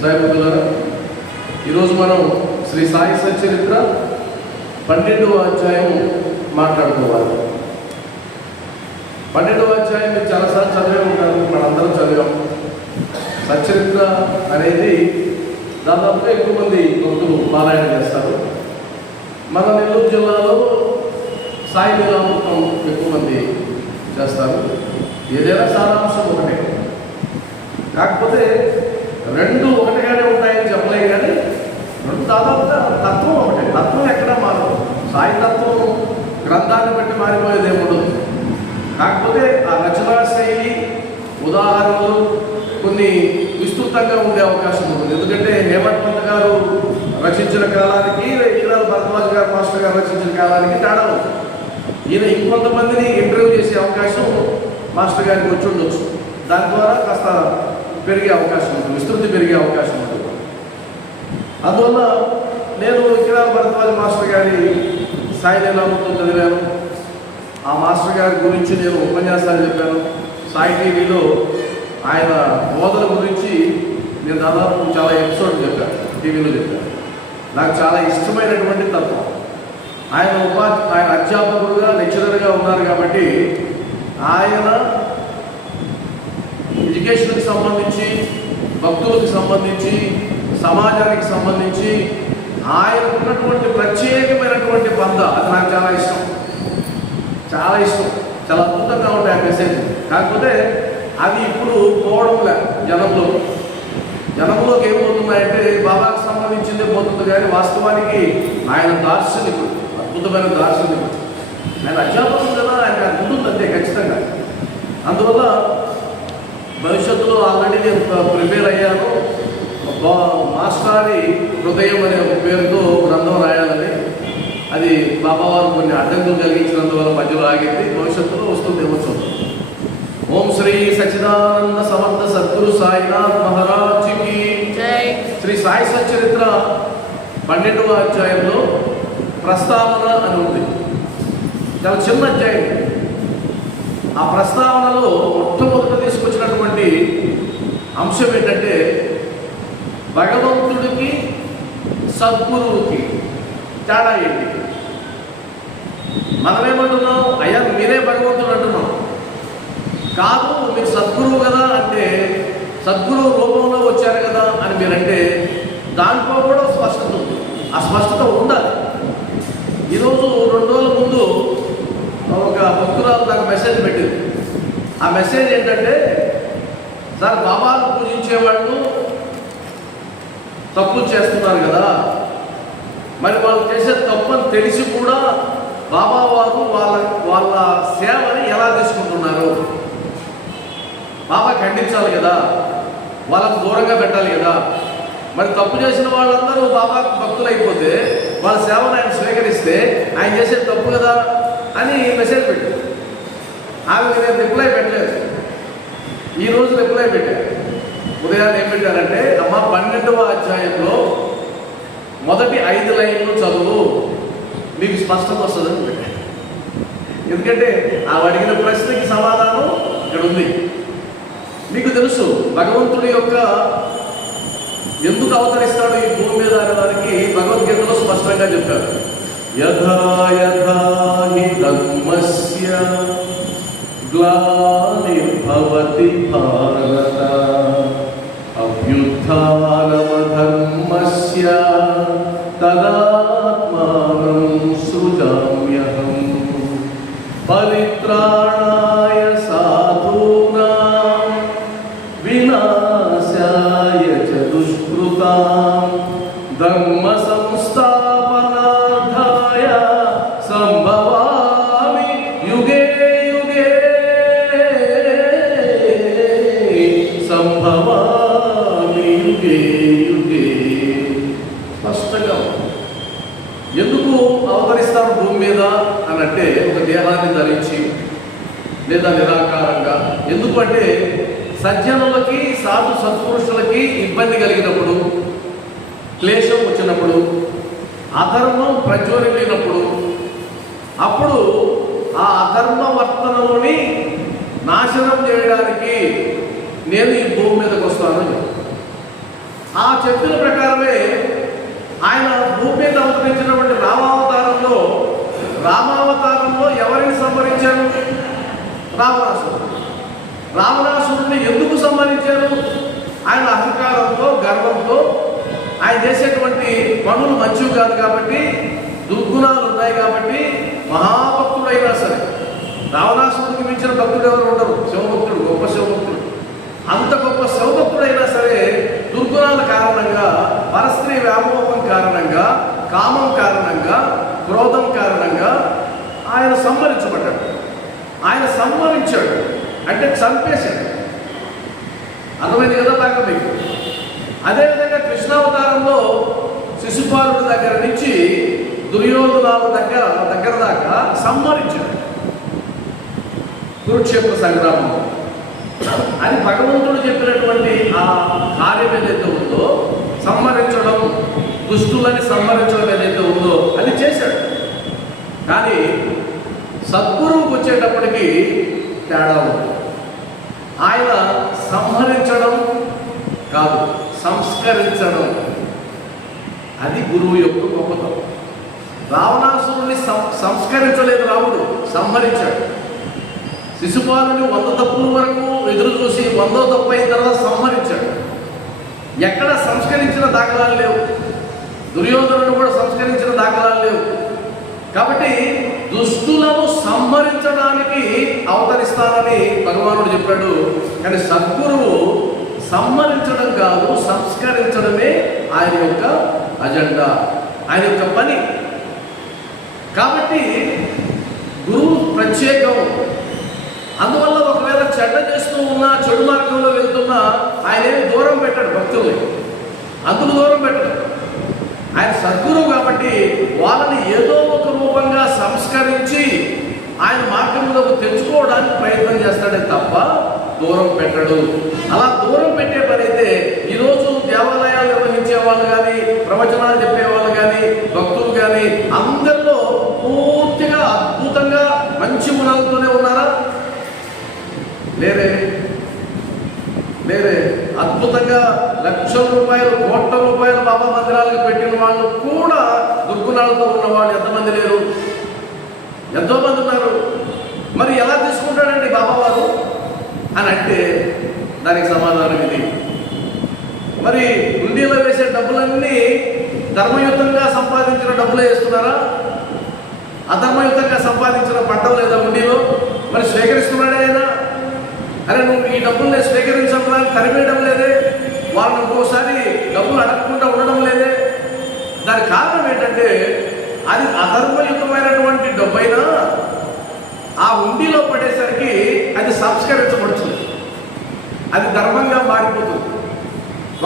సాయిబుద్ధులారా, ఈరోజు మనం శ్రీ సాయి సచ్చరిత్ర 12వ అధ్యాయం మాట్లాడుకోవాలి. 12వ అధ్యాయం మీరు చాలాసార్లు చదివే ఉంటారు, మనందరం చదివాం. సచ్చరిత్ర అనేది దాదాపుగా ఎక్కువ మంది భక్తులు పారాయణ చేస్తారు. మన నెల్లూరు జిల్లాలో సాయి లీలామృతం ఎక్కువ మంది చేస్తారు. ఏదైనా సారాంశం ఒకటే, కాకపోతే రెండు ఒకటిగానే ఉంటాయని చెప్పలేం, కానీ రెండు దాదాపుగా తత్వం ఒకటే. తత్వం ఎక్కడా మారదు. సాయి తత్వం గ్రంథాన్ని బట్టి మారిపోయేది ఏముండదు. కాకపోతే ఆ రచనా శైలి, ఉదాహరణలు కొన్ని విస్తృతంగా ఉండే అవకాశం ఉంటుంది. ఎందుకంటే హేమంత్ పంత్ గారు రచించిన కాలానికి, ఈనాడు భరద్వాజ్ గారు మాస్టర్ గారు రచించిన కాలానికి తేడా ఉంటుంది. ఈయన ఇంకొంతమందిని ఇంటర్వ్యూ చేసే అవకాశం మాస్టర్ గారికి వచ్చి ఉండొచ్చు. దాని ద్వారా కాస్త పెరిగే అవకాశం ఉంటుంది, విస్తృతి పెరిగే అవకాశం ఉంటుంది. అందువల్ల నేను ఈనాడు భరద్వాజ్ మాస్టర్ గారి సాయి లీలామృతం చదివాను. ఆ మాస్టర్ గారి గురించి నేను ఉపన్యాసాలు చెప్పాను. సాయి టీవీలో ఆయన బోధన గురించి నేను దాదాపు చాలా ఎపిసోడ్ చెప్పాను, టీవీలో చెప్పాను. నాకు చాలా ఇష్టమైనటువంటి తత్వం. ఆయన అధ్యాపకుడుగా, లెక్చరర్గా ఉన్నారు కాబట్టి ఆయన ఎడ్యుకేషన్కి సంబంధించి, భక్తులకు సంబంధించి, సమాజానికి సంబంధించి ఆయన ఉన్నటువంటి ప్రత్యేకమైనటువంటి బంధ, అది నాకు చాలా ఇష్టం. చాలా ఇష్టం, చాలా అద్భుతంగా ఉంటాయి ఆ మెసేజ్. కాకపోతే అది ఇప్పుడు పోవడంలే జనంలోకి ఏమవుతున్నాయంటే బాబాకు సంబంధించిందే పోతుంది, కానీ వాస్తవానికి ఆయన దార్శనికుడు, అద్భుతమైన దార్శనికుడు. ఆయన అధ్యాపకుడు కదా, ఆయన ఉంటుంది అంతే ఖచ్చితంగా. అందువల్ల భవిష్యత్తులో ఆల్రెడీ నేను ప్రిపేర్ అయ్యాను. మాస్టారి హృదయం అనే ఒక పేరుతో గ్రంథం రాయాలని. అది బాబావారు కొన్ని అడ్డంకులు కలిగించినందువల్ల మధ్యలో ఆగింది. భవిష్యత్తులో వస్తుంది, ఏమొచ్చు. ఓం శ్రీ సచ్చిదానంద సమర్థ సద్గురు సాయినాథ్ మహారాజ్కి జై. శ్రీ సాయి సచ్చరిత్ర 12వ అధ్యాయంలో ప్రస్తావన అని ఉంది. చాలా చిన్న అధ్యాయం. ఆ ప్రస్తావనలో మొట్టమొదట తీసుకొచ్చినటువంటి అంశం ఏంటంటే, భగవంతుడికి సద్గురువుకి తేడా ఏంటి? మనమేమంటున్నాం, అయ్యా మీరే భగవంతుడు అంటున్నాం. కాదు, మీరు సద్గురువు కదా అంటే, సద్గురువు రూపంలో వచ్చారు కదా అని మీరంటే, దాంట్లో కూడా స్పష్టత ఉంది. ఆ స్పష్టత ఉండాలి. ఈరోజు 2 రోజుల ముందు ఒక భక్తురాలు నాకు మెసేజ్ పెట్టింది. ఆ మెసేజ్ ఏంటంటే, సార్ బాబాను పూజించేవాళ్ళు తప్పులు చేస్తున్నారు కదా, మరి వాళ్ళు చేసే తప్పని తెలిసి కూడా బాబా వారు వాళ్ళ సేవని ఎలా తీసుకుంటున్నారు? బాబా ఖండించాలి కదా, వాళ్ళకు దూరంగా పెట్టాలి కదా. మరి తప్పు చేసిన వాళ్ళందరూ బాబాకు భక్తులైపోతే వాళ్ళ సేవను ఆయన స్వీకరిస్తే ఆయన చేసేది తప్పు కదా అని మెసేజ్ పెట్టారు. ఆమెకు నేను రిప్లై పెట్టలేదు. ఈరోజు రిప్లై పెట్టాను. ఉదయాన్నే ఏం పెట్టారంటే, అమ్మ 12వ అధ్యాయంలో మొదటి 5 లైన్లు చదువు, మీకు స్పష్టత వస్తుందని పెట్టాను. ఎందుకంటే ఆ అడిగిన ప్రశ్నకి సమాధానం ఇక్కడ ఉంది. మీకు తెలుసు భగవంతుడి యొక్క ఎందుకు అవతరిస్తాడు ఈ భూమి మీద అనే దానికి భగవద్గీతలో స్పష్టంగా చెప్పారు. యథా యథా హి ధర్మస్య గ్లానిర్భవతి భారత అభ్యుత్థానమధర్మస్య తదాత్మానం సృజామ్యహం పరిత్రాణాయ సాధూనాం వినాశాయ చ దుష్కృతాం ధర్మ సంస్థాపనార్థాయ సంభవామి యుగే యుగే సంభవామి యుగే యుగే. స్పష్టంగా ఎందుకు అవతరిస్తారు భూమి మీద అని అంటే, ఒక దేహాన్ని ధరించి లేదా నిరాకారంగా. ఎందుకంటే సజ్జనులకి, సాధు సత్పురుషులకి ఇబ్బంది కలిగినప్పుడు, క్లేశం వచ్చినప్పుడు, అధర్మం ప్రజ్వరిల్లినప్పుడు, అప్పుడు ఆ అధర్మ వర్తనలోని నాశనం చేయడానికి నేను ఈ భూమి మీదకి వస్తాను. ఆ చెప్పిన ప్రకారమే ఆయన భూమి మీద అవతరించినటువంటి రామావతారంలో ఎవరిని సంహరించారు? రావణాసురుడు. రావణాసురుడిని ఎందుకు సంహరించారు? ఆయన అహంకారంతో, గర్వంతో ఆయన చేసేటువంటి పనులు మంచివి కాదు కాబట్టి, దుర్గుణాలు ఉన్నాయి కాబట్టి, మహాభక్తుడైనా సరే రావణాసురుడికి మించిన భక్తుడు ఎవరు ఉండరు. శివభక్తుడు, గొప్ప శివభక్తుడు. అంత గొప్ప శివభక్తుడైనా సరే దుర్గుణాల కారణంగా, పరస్త్రీ వ్యామోహం కారణంగా, కామం కారణంగా, క్రోధం కారణంగా ఆయన సంహరించబడ్డాడు. ఆయన సంహరించాడు అంటే చంపేశాడు. అర్థమైంది కదా దాకా మీకు? అదేవిధంగా కృష్ణావతారంలో శిశుపాలుడి దగ్గర నుంచి దుర్యోధనాల దగ్గర దాకా సంహరించాడు. కురుక్షేత్ర సంగ్రామం అని భగవంతుడు చెప్పినటువంటి ఆ కార్యం ఏదైతే ఉందో, సంహరించడం, దుష్టులని సంహరించడం ఏదైతే ఉందో అది చేశాడు. కానీ సద్గురువుకు వచ్చేటప్పటికి తేడా ఉంది. ఆయన సంహరించడం కాదు, సంస్కరించడం. అది గురువు యొక్క గొప్పతనం. రావణాసురుని సంస్కరించలేదు రాముడు, సంహరించాడు. శిశుపాలుని 100 తప్పుల వరకు ఎదురు చూసి 100వ తప్పు అయిన తర్వాత సంహరించాడు. ఎక్కడ సంస్కరించిన దాఖలాలు లేవు. దుర్యోధనుడు కూడా సంస్కరించిన దాఖలాలు లేవు. కాబట్టి దుష్టులను సంహరించడానికి అవతరిస్తానని భగవానుడు చెప్పాడు. కానీ సద్గురువు సంహరించడం కాదు, సంస్కరించడమే ఆయన యొక్క అజెండా, ఆయన యొక్క పని. కాబట్టి గురువు ప్రత్యేకం. అందువల్ల ఒకవేళ చెడ్డ చేస్తూ ఉన్నా, చెడు మార్గంలో వెళ్తున్నా ఆయన ఏమి దూరం పెట్టాడు భక్తుల్ని, అందుకు దూరం పెట్టాడు. ఆయన సద్గురువు కాబట్టి వాళ్ళని ఏదో ఒక రూపంగా సంస్కరించి ఆయన మార్గంలోకి తెచ్చుకోవడానికి ప్రయత్నం చేస్తాడే తప్ప దూరం పెట్టడు. అలా దూరం పెట్టే పని అయితే ఈరోజు దేవాలయాలు నిర్వహించే వాళ్ళు కానీ, ప్రవచనాలు చెప్పేవాళ్ళు కానీ, భక్తులు కానీ అందరిలో పూర్తిగా అద్భుతంగా మంచి గుణాలతోనే ఉన్నారా? లేరే. అద్భుతంగా లక్షల రూపాయలు, కోట్ల రూపాయలు బాబా మందిరాలకు పెట్టిన వాళ్ళు కూడా దుర్గుణాలతో ఉన్న వాళ్ళు ఎంతమంది లేరు? ఎంతోమంది ఉన్నారు. మరి ఎలా తీసుకుంటాడండి బాబావారు అని అంటే దానికి సమాధానం ఇది. మరి హుండీలో వేసే డబ్బులన్నీ ధర్మయుతంగా సంపాదించిన డబ్బులే వేస్తున్నారా? అధర్మయుతంగా సంపాదించిన పట్టం లేదా హుండీలో? మరి స్వీకరిస్తున్నాడే ఆయన? అరే నువ్వు ఈ డబ్బుల్ని స్వీకరించడానికి తరిమేయడం లేదే, వాళ్ళని ఇంకోసారి డబ్బులు అడగకుండా ఉండడం లేదే. దానికి కారణం ఏంటంటే అది అధర్మయుతమైనటువంటి డబ్బు అయినా ఆ హుండీలో పడేసరికి అది సంస్కరించబడుతుంది, అది ధర్మంగా మారిపోతుంది.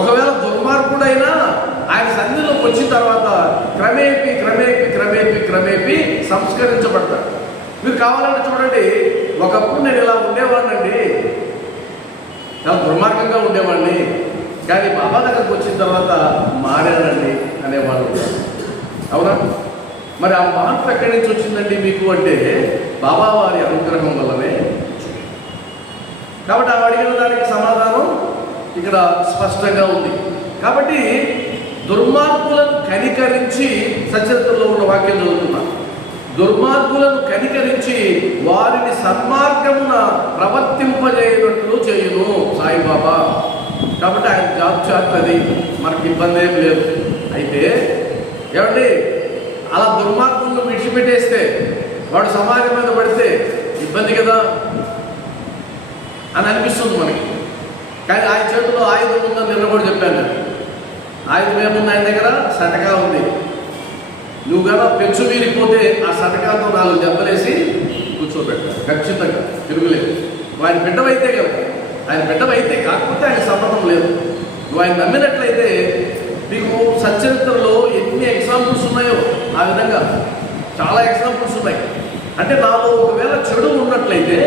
ఒకవేళ దుర్మార్గుడైనా ఆయన సన్నిధిలోకి వచ్చిన తర్వాత క్రమేపీ క్రమేపీ క్రమేపీ క్రమేపీ సంస్కరించబడతాడు. మీరు కావాలంటే చూడండి, ఒకప్పుడు నేను ఇలా ఉండేవాడినండి, చాలా దుర్మార్గంగా ఉండేవాడిని, కానీ బాబా దగ్గరకు వచ్చిన తర్వాత మారానండి అనేవాళ్ళు. అవునా? మరి ఆ మార్పు ఎక్కడి నుంచి వచ్చిందండి మీకు అంటే బాబా వారి అనుగ్రహం వల్లనే. కాబట్టి ఆ అడిగిన దానికి సమాధానం ఇక్కడ స్పష్టంగా ఉంది. కాబట్టి దుర్మార్గులను కనికరించి, సచరిత్రలో ఉన్న వాక్యం చదువుతున్నా, దుర్మార్గులను కనికరించి వారిని సన్మార్గమున ప్రవర్తింపజేయనట్లు చేయును సాయిబాబా. కాబట్టి ఆయన జాబ్ చార్ట్ అది, మనకి ఇబ్బంది ఏం లేదు. అయితే ఏమండి, అలా దుర్మార్గులను విడిచిపెట్టేస్తే వాడు సమాజం మీద పడితే ఇబ్బంది కదా అని అనిపిస్తుంది మనకి. కానీ ఆయన చేతిలో ఆయుధం ఉందని నిన్న కూడా చెప్పాను. ఆయుధం ఏముంది ఆయన దగ్గర? సటకా ఉంది. నువ్వు కదా పెంచు మీరిపోతే ఆ సటకాతో 4 దెబ్బలేసి కూర్చోబెట్టాలి ఖచ్చితంగా, తిరుగులేదు. నువ్వు ఆయన బిడ్డవైతే కదా, ఆయన బిడ్డవైతే, కాకపోతే ఆయన సంబంధం లేదు. నువ్వు ఆయన నమ్మినట్లయితే నీకు సచరిత్రలో ఎన్ని ఎగ్జాంపుల్స్ ఉన్నాయో ఆ విధంగా చాలా ఎగ్జాంపుల్స్ ఉన్నాయి. అంటే నాలో ఒకవేళ చెడు ఉన్నట్లయితే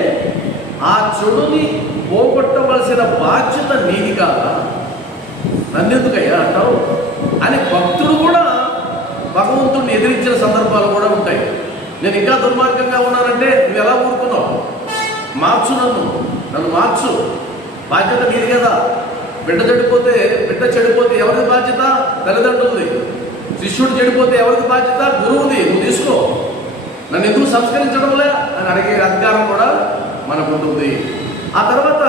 ఆ చెడుని పోగొట్టవలసిన బాధ్యత నీది కాదా, నన్నెందుకయ్యా అంటావు అని భక్తుడు కూడా భగవంతుడిని ఎదిరించిన సందర్భాలు కూడా ఉంటాయి. నేను ఇంకా దుర్మార్గంగా ఉన్నానంటే నువ్వు ఎలా ఊరుకున్నావు? మార్చు, నన్ను మార్చు, బాధ్యత నీది కదా. బిడ్డ చెడిపోతే ఎవరిది బాధ్యత? తల్లిదండ్రులది. శిష్యుడు చెడిపోతే ఎవరిది బాధ్యత? గురువుది. నువ్వు తీసుకో, నన్ను ఎందుకు సంస్కరించడంలే అని అడిగే అధికారం కూడా మనకు ఉంటుంది. ఆ తర్వాత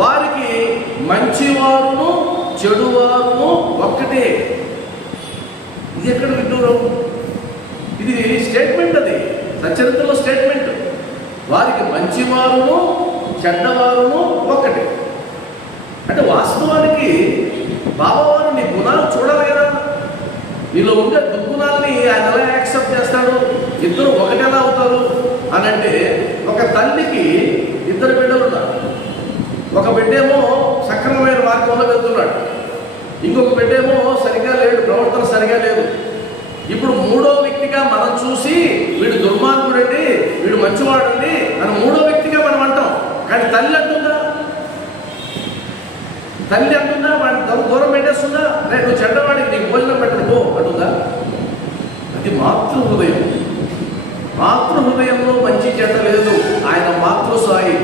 వారికి మంచివారును చెడువారును ఒక్కటే. ఇది ఎక్కడ విడ్డూరం? ఇది స్టేట్మెంట్, అది సచరిత్రలో స్టేట్మెంట్. వారికి మంచివారును చెడ్డవారును ఒక్కటే. అంటే వాస్తవానికి బాబావారు నీ గుణాలు చూడాలి కదా, నీలో ఉండే దుర్గుణాలని ఆయన ఎలా యాక్సెప్ట్ చేస్తాడు? ఇద్దరు ఒకటి ఎలా అవుతారు అని అంటే, ఒక తల్లికి ఇద్దరు బిడ్డలు ఉన్నారు. ఒక బిడ్డేమో సక్రమమైన మార్గంలో వెళ్తున్నాడు, ఇంకొక బిడ్డేమో సరిగా లేడు, ప్రవర్తన సరిగా లేదు. ఇప్పుడు మూడో వ్యక్తిగా మనం చూసి వీడు దుర్మార్గుడండి, వీడు మంచివాడండి అని మూడో వ్యక్తిగా మనం అంటాం. కానీ తల్లి అంటుందా? వాడిని దూరం పెట్టేస్తుందా? నువ్వు చెడ్డవాడికి నీకు భోజనం పెట్టను పో అంటుందా? అది మాతృహృదయంలో మంచి చెడ్డ లేదు. ఆయన మాతృసాయి,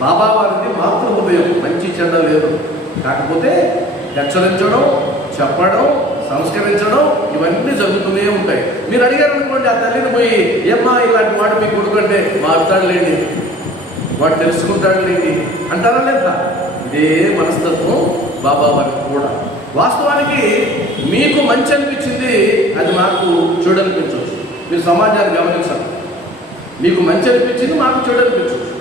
బాబా వారిది మాతృహృదయం, మంచి చెడ్డ లేదు. కాకపోతే హెచ్చరించడం, చెప్పడం, సంస్కరించడం ఇవన్నీ జరుగుతూనే ఉంటాయి. మీరు అడిగారు అనుకోండి, ఆ తల్లిని పోయి ఏమ్మా ఇలాంటి వాడు మీ కొడుకు అంటే మారుతాడులేండి, వాడు తెలుసుకుంటాడులేండి అంటారా లేదా? ఇదే మనస్తత్వం బాబా వారికి కూడా. వాస్తవానికి మీకు మంచి అనిపించింది, అది నాకు చెడు అనిపించవచ్చు. మీరు సమాజాన్ని గమనించాలి. మీకు మంచి అనిపించింది, మాకు చెడు అనిపించవచ్చు.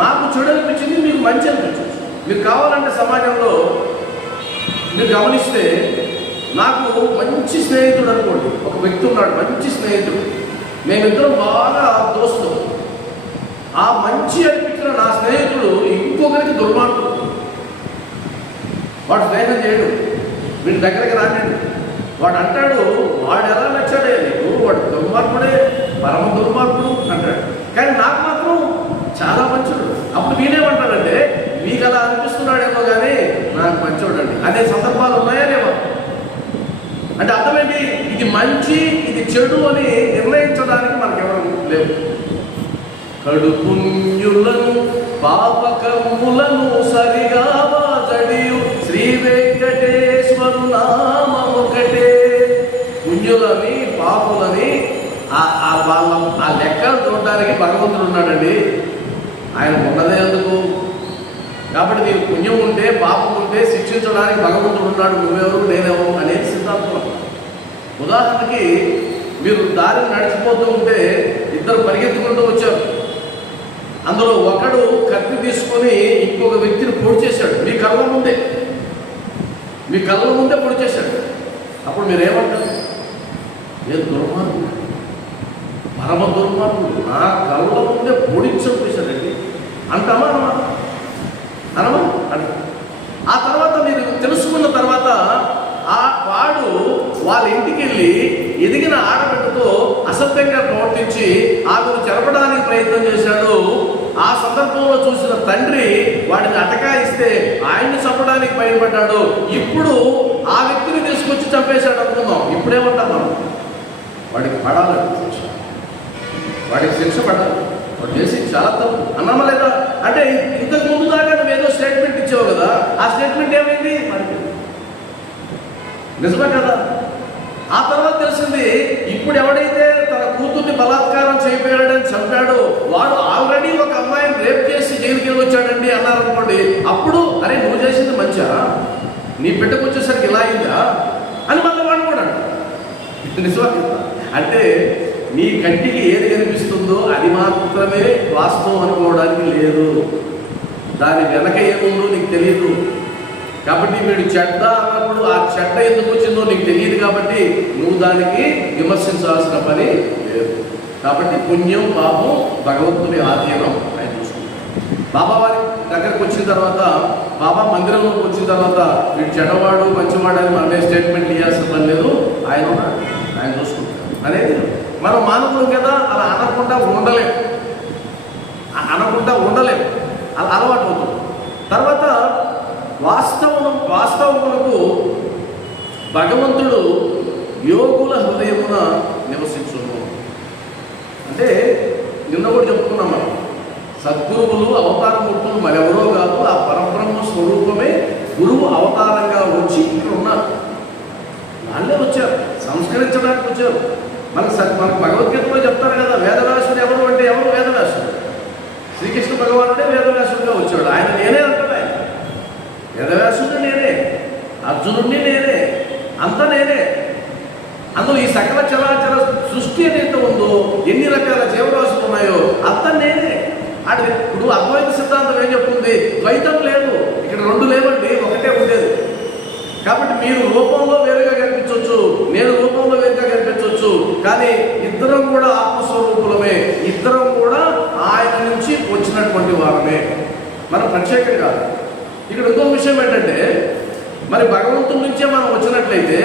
నాకు చెడు అనిపించింది, మీకు మంచి అనిపించవచ్చు. మీరు కావాలంటే సమాజంలో మీరు గమనిస్తే, నాకు మంచి స్నేహితుడు అనుకోండి, ఒక వ్యక్తి ఉన్నాడు, మంచి స్నేహితుడు, మేమిద్దరం బాగా దోస్తులు. ఆ మంచి అనిపించిన నా స్నేహితుడు ఇంకొకరికి దుర్మార్గుడు. వాడు స్నేహం చేయడు, వీడి దగ్గరికి రానండి. వాడు అంటాడు, వాడు ఎలా నచ్చాడే నీకు, వాడు దుర్మార్గుడే, పరమ దుర్మార్గుడు అంటాడు. కానీ నాకు మాత్రం చాలా మంచోడు. అప్పుడు నేనేమంటాడంటే, మీకు అలా అనిపిస్తున్నాడేమో కానీ నాకు మంచోడండి అనే సందర్భాలు ఉన్నాయా లేవా? అంటే అర్థమేంటి? ఇది మంచి, ఇది చెడు అని నిర్ణయించడానికి మనకెవరు లేవు. కడుపుణ్యులను పాపకర్ములను సరిగా వాజడియు శ్రీ వెంకటేశ్వరు నామం ఒకటే. పుణ్యులని పాపులని ఆ లెక్కలు చూడడానికి భగవంతుడు ఉన్నాడండి. ఆయన ఉన్నదే ఎందుకు? కాబట్టి నీకు పుణ్యం ఉంటే, పాపం ఉంటే శిక్షించడానికి భగవంతుడు ఉన్నాడు, నువ్వెవరు నేనెవరు అనేది సిద్ధాంతం. ఉదాహరణకి మీరు దారిని నడిచిపోతూ ఉంటే ఇద్దరు పరిగెత్తుకుంటూ వచ్చారు. అందులో ఒకడు కత్తి తీసుకొని ఇంకొక వ్యక్తిని పొడి చేశాడు. మీ కళ్ళ ముందే పొడి చేశాడు. అప్పుడు మీరేమంటారు? ఏ దుర్మార్గుడు, పరమ దుర్మార్గుడు, నా కళ్ళ ముందే పొడిచేశాడండి అంటామా అనమా? ఆ తర్వాత మీరు తెలుసుకున్న తర్వాత వాడు వాళ్ళ ఇంటికి వెళ్ళి ఎదిగిన ఆడబిడ్డతో అసభ్యంగా ప్రవర్తించి ఆమెను చెరపడానికి ప్రయత్నం చేశాడు. ఆ సందర్భంలో చూసిన తండ్రి వాడిని అటకాయిస్తే ఆయన్ని చంపడానికి భయపడ్డాడు. ఇప్పుడు ఆ వ్యక్తిని తీసుకొచ్చి చంపేశాడు అనుకుందాం. ఇప్పుడేమంటాం మనం? వాడికి పడాలి శిక్ష, వాడికి శిక్ష పడాలి, వాడు చేసి చాలా తప్పు అన్నామా లేదా? అంటే ఇంతకు ముందు దాకా నువ్వు ఏదో స్టేట్మెంట్ ఇచ్చావు కదా, ఆ స్టేట్మెంట్ ఏమైంది? నిజమే కదా? ఆ తర్వాత తెలిసింది, ఇప్పుడు ఎవడైతే తన కూతుర్ని బలాత్కారం చేయబోయాడని చంపాడో వాడు ఆల్రెడీ ఒక అమ్మాయిని రేప్ చేసి జైలుకి వెళ్ళి వచ్చాడండి అన్నారనుకోండి. అప్పుడు అరే నువ్వు చేసింది మంచిగా, నీ బిడ్డకు వచ్చేసరికి ఇలా అయిందా అని మళ్ళీ వాడు కూడా నిజమే. అంటే నీ కంటికి ఏది కనిపిస్తుందో అది మాత్రమే వాస్తవం అనుకోవడానికి లేదు. దాని వెనక ఏముందో నీకు తెలియదు. కాబట్టి వీడు చెడ్డ అన్నప్పుడు ఆ చెడ్డ ఎందుకు వచ్చిందో నీకు తెలియదు. కాబట్టి నువ్వు దానికి విమర్శించాల్సిన పని లేదు. కాబట్టి పుణ్యం పాపం భగవంతుని ఆధీనం ఆయన చూసుకుంటాడు. బాబా వారి దగ్గరకు వచ్చిన తర్వాత, బాబా మందిరంలోకి వచ్చిన తర్వాత వీడు చెడ్డవాడు మంచివాడు అని మనమే స్టేట్మెంట్ ఇవ్వాల్సిన పని లేదు. ఆయన చూసుకుంటాడు అనేది మనం మానవులు కదా, అలా అనకుండా ఉండలేము. అలా అలవాటు అవుతుంది. తర్వాత వాస్తవములకు భగవంతుడు యోగుల హృదయమున నివసించును. అంటే నిన్న కూడా చెప్పుకున్నాం మనం, సద్గురువులు అవతారమూర్తులు మరెవరో కాదు, ఆ పరబ్రహ్మ స్వరూపమే గురువు అవతారంగా వచ్చి ఇక్కడ ఉన్నారు. వాళ్ళే వచ్చారు, సంస్కరించడానికి వచ్చారు. మనకు భగవద్గీతలో చెప్తారు కదా, వేదవ్యాసుడు ఎవరు అంటే ఎవరు? వేదవ్యాసుడు. శ్రీకృష్ణ భగవానుడే వేదవ్యాసుడిగా వచ్చాడు. ఆయన నేనే అంటాడు. ఆయన వేదవ్యాసుడు నేనే, అర్జునుడిని నేనే, అంత నేనే. అందులో ఈ సకల చరాచర సృష్టి ఏదైతే ఉందో, ఎన్ని రకాల జీవరాశులు ఉన్నాయో అంత నేనే. అది ఇప్పుడు అద్వైత సిద్ధాంతం ఏం చెప్తుంది? ద్వైతం లేదు, ఇక్కడ రెండు లేవండి, ఒకటే ఉండేది. కాబట్టి మీరు రూపంలో వేరుగా కనిపించవచ్చు, నేను రూపంలో వేరుగా కనిపించవచ్చు, కానీ ఇద్దరం కూడా ఆత్మస్వరూపులమే, ఇద్దరం కూడా ఆయన నుంచి వచ్చినటువంటి వారమే, మనం ప్రత్యేకం కాదు. ఇక్కడ ఇంకో విషయం ఏంటంటే, మరి భగవంతుడి నుంచే మనం వచ్చినట్లయితే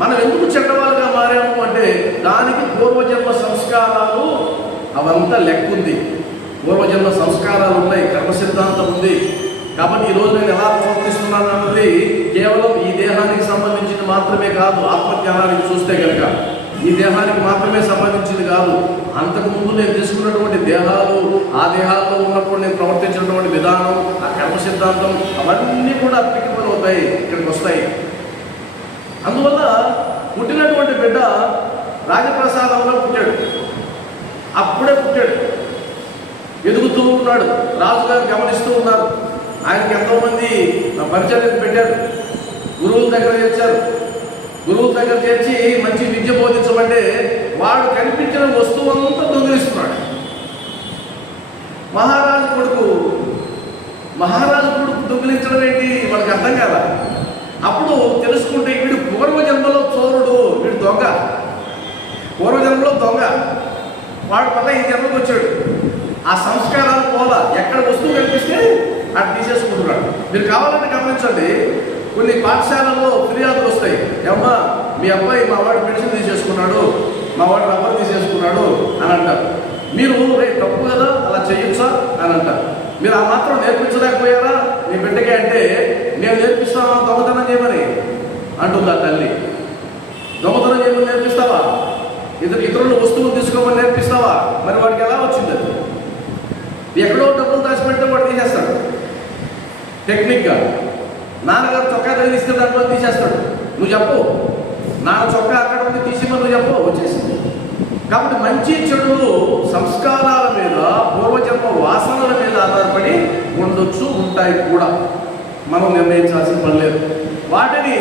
మనం ఎందుకు చెడ్డవాళ్ళుగా మారాము అంటే దానికి పూర్వజన్మ సంస్కారాలు అవంతా లెక్కుంది. పూర్వజన్మ సంస్కారాలు ఉన్నాయి, కర్మ సిద్ధాంతం ఉంది. కాబట్టి ఈరోజు నేను ఎలా ప్రవర్తిస్తున్నాను అన్నది కేవలం ఈ దేహానికి సంబంధించింది మాత్రమే కాదు. ఆత్మజ్ఞానానికి చూస్తే కనుక ఈ దేహానికి మాత్రమే సంబంధించింది కాదు. అంతకుముందు నేను తీసుకున్నటువంటి దేహాలు, ఆ దేహాల్లో ఉన్నప్పుడు నేను ప్రవర్తించినటువంటి విధానం, ఆ కర్మ సిద్ధాంతం అవన్నీ కూడా అప్లికబుల్ అవుతాయి, ఇక్కడికి వస్తాయి. అందువల్ల పుట్టినటువంటి బిడ్డ రాజప్రసాదంలో పుట్టాడు, అప్పుడే పుట్టాడు, ఎదుగుతూ ఉన్నాడు. రాజుగారు గమనిస్తూ ఉన్నారు. ఆయనకి ఎంతోమంది పరిచయం పెట్టారు, గురువుల దగ్గర చేర్చారు. గురువుల దగ్గర చేర్చి మంచి విద్య బోధించమంటే వాడు కనిపించిన వస్తువులంతా దొంగిలిస్తున్నాడు. మహారాజు కొడుకు దొంగిలించడం ఏంటి వాళ్ళకి అర్థం కాదా? అప్పుడు తెలుసుకుంటే వీడు పూర్వజన్మలో చోరుడు, వీడు దొంగ, పూర్వజన్మలో దొంగ, వాడు వల్ల ఈ జన్మకు వచ్చాడు. ఆ సంస్కారాలు పోలా, ఎక్కడ వస్తువు కనిపిస్తే అది తీసేసుకుంటున్నాడు. మీరు కావాలంటే గమనించండి, కొన్ని పాఠశాలల్లో ఫిర్యాదులు వస్తాయి, ఏమ్మా మీ అబ్బాయి మా వాడు పెన్షన్ తీసేసుకున్నాడు, మా వాడు రబ్బర్ తీసేసుకున్నాడు అని అంటారు. మీరు రేపు తప్పు కదా, అలా చేయొచ్చా అని అంటారు. మీరు ఆ మాత్రం నేర్పించలేకపోయారా మీ బిడ్డకి అంటే, నేను నేర్పిస్తాను దొంగతనం చేయమని అంటుందా తల్లి. దొంగతనం చేయమని నేర్పిస్తావా? ఇతరుల వస్తువులు తీసుకోమని నేర్పిస్తావా? మరి వాడికి ఎలా వచ్చింది? అది ఎక్కడో డబ్బులు దాచిపెడితే వాడు తీసేస్తాడు టెక్నిక్గా. నాన్నగారు చొక్కా తగిలిస్తే దాంట్లో తీసేస్తాడు. నువ్వు చెప్పు, నాన్న చొక్కా అక్కడ ఉంది తీసేమని నువ్వు చెప్పు, వచ్చేసింది. కాబట్టి మంచి చెడులు సంస్కారాల మీద, పూర్వజన్మ వాసనల మీద ఆధారపడి ఉండొచ్చు, ఉంటాయి కూడా. మనం నిర్ణయించాల్సిన పని లేదు. వాటిని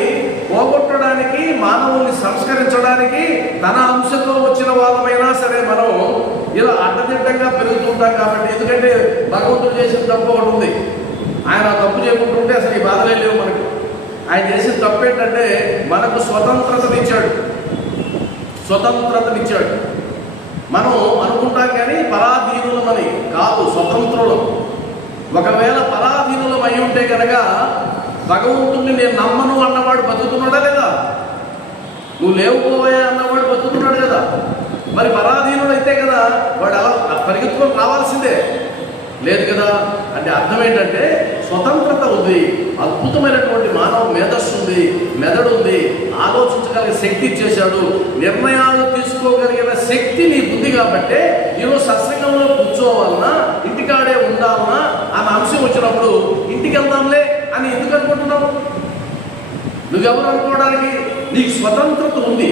పోగొట్టడానికి, మానవుల్ని సంస్కరించడానికి తన అంశంలో వచ్చిన వాళ్ళమైనా సరే మనం ఇలా అడ్డదిడ్డంగా పెరుగుతుంటాం. కాబట్టి ఎందుకంటే భగవంతుడు చేసిన తప్పు ఒకటి ఉంది. ఆయన తప్పు చేయకుంటుంటే అసలు ఈ బాధలే లేవు మనకి. ఆయన చేసిన తప్పు ఏంటంటే మనకు స్వతంత్రతనిచ్చాడు. మనం అనుకుంటాం కానీ పరాధీనులమని కాదు, స్వతంత్రులు. ఒకవేళ పరాధీనులం అయి ఉంటే కనుక భగవంతుడిని నేను నమ్మను అన్నవాడు బతుకుతున్నాడా లేదా? నువ్వు లేవుకోవా అన్నవాడు బతుకుతున్నాడు కదా. మరి పరాధీనుడు అయితే కదా వాడు అలా పరిగెత్తుకొని రావాల్సిందే లేదు కదా. అంటే అర్థం ఏంటంటే స్వతంత్రత ఉంది, అద్భుతమైనటువంటి మానవ మేధస్సు ఉంది, మెదడు ఉంది, ఆలోచించగలిగే శక్తి ఇచ్చేశాడు, నిర్ణయాలు తీసుకోగలిగిన శక్తి నీకు ఉంది. కాబట్టి ఈరోజు సత్సంగంలో కూర్చోవాలన్నా, ఇంటికాడే ఉండాలన్నా అన్న అంశం వచ్చినప్పుడు ఇంటికి వెళ్దాంలే అని ఎందుకు అనుకుంటున్నావు? నువ్వెవరు అనుకోవడానికి? నీకు స్వతంత్రత ఉంది.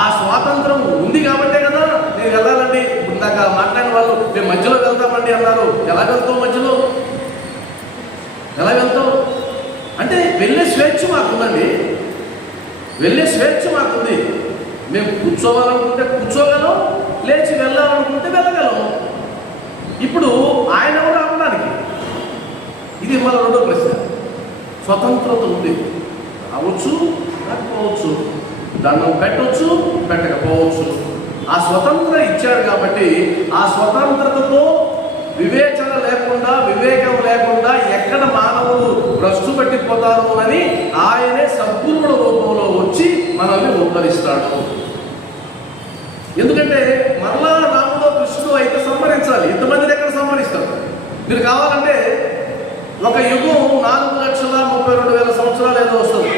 ఆ స్వాతంత్రం ఉంది కాబట్టే కదా నేను వెళ్ళాలండి. ఇందాక మాట్లాడిన వాళ్ళు మేము మధ్యలో వెళ్తామండి అన్నారు. ఎలా వెళ్తావు మధ్యలో? ఎలా వెళ్తావు అంటే వెళ్ళే స్వేచ్ఛ మాకుందండి, వెళ్ళే స్వేచ్ఛ మాకుంది. మేము కూర్చోవాలనుకుంటే కూర్చోగలం, లేచి వెళ్ళాలనుకుంటే వెళ్ళగలం. ఇప్పుడు ఆయన కూడా అనడానికి ఇది మన రెండో ప్రశ్న. స్వతంత్రత ఉంది, అవచ్చు రాకపోవచ్చు, దండం పెట్టవచ్చు పెట్టకపోవచ్చు. ఆ స్వతంత్రం ఇచ్చాడు కాబట్టి ఆ స్వతంత్రతతో వివేచన లేకుండా, వివేకం లేకుండా ఎక్కడ మానవులు భ్రష్టు పట్టిపోతారు అని ఆయనే సద్గురువుల రూపంలో వచ్చి మనల్ని ఉద్ధరిస్తాడు. ఎందుకంటే మరలా రాముడు కృష్ణుడు అయితే సంహరించాలి. ఇంతమందిని ఎక్కడ సంహరిస్తారు? మీరు కావాలంటే ఒక యుగం 4,32,000 సంవత్సరాలు ఏదో వస్తుంది,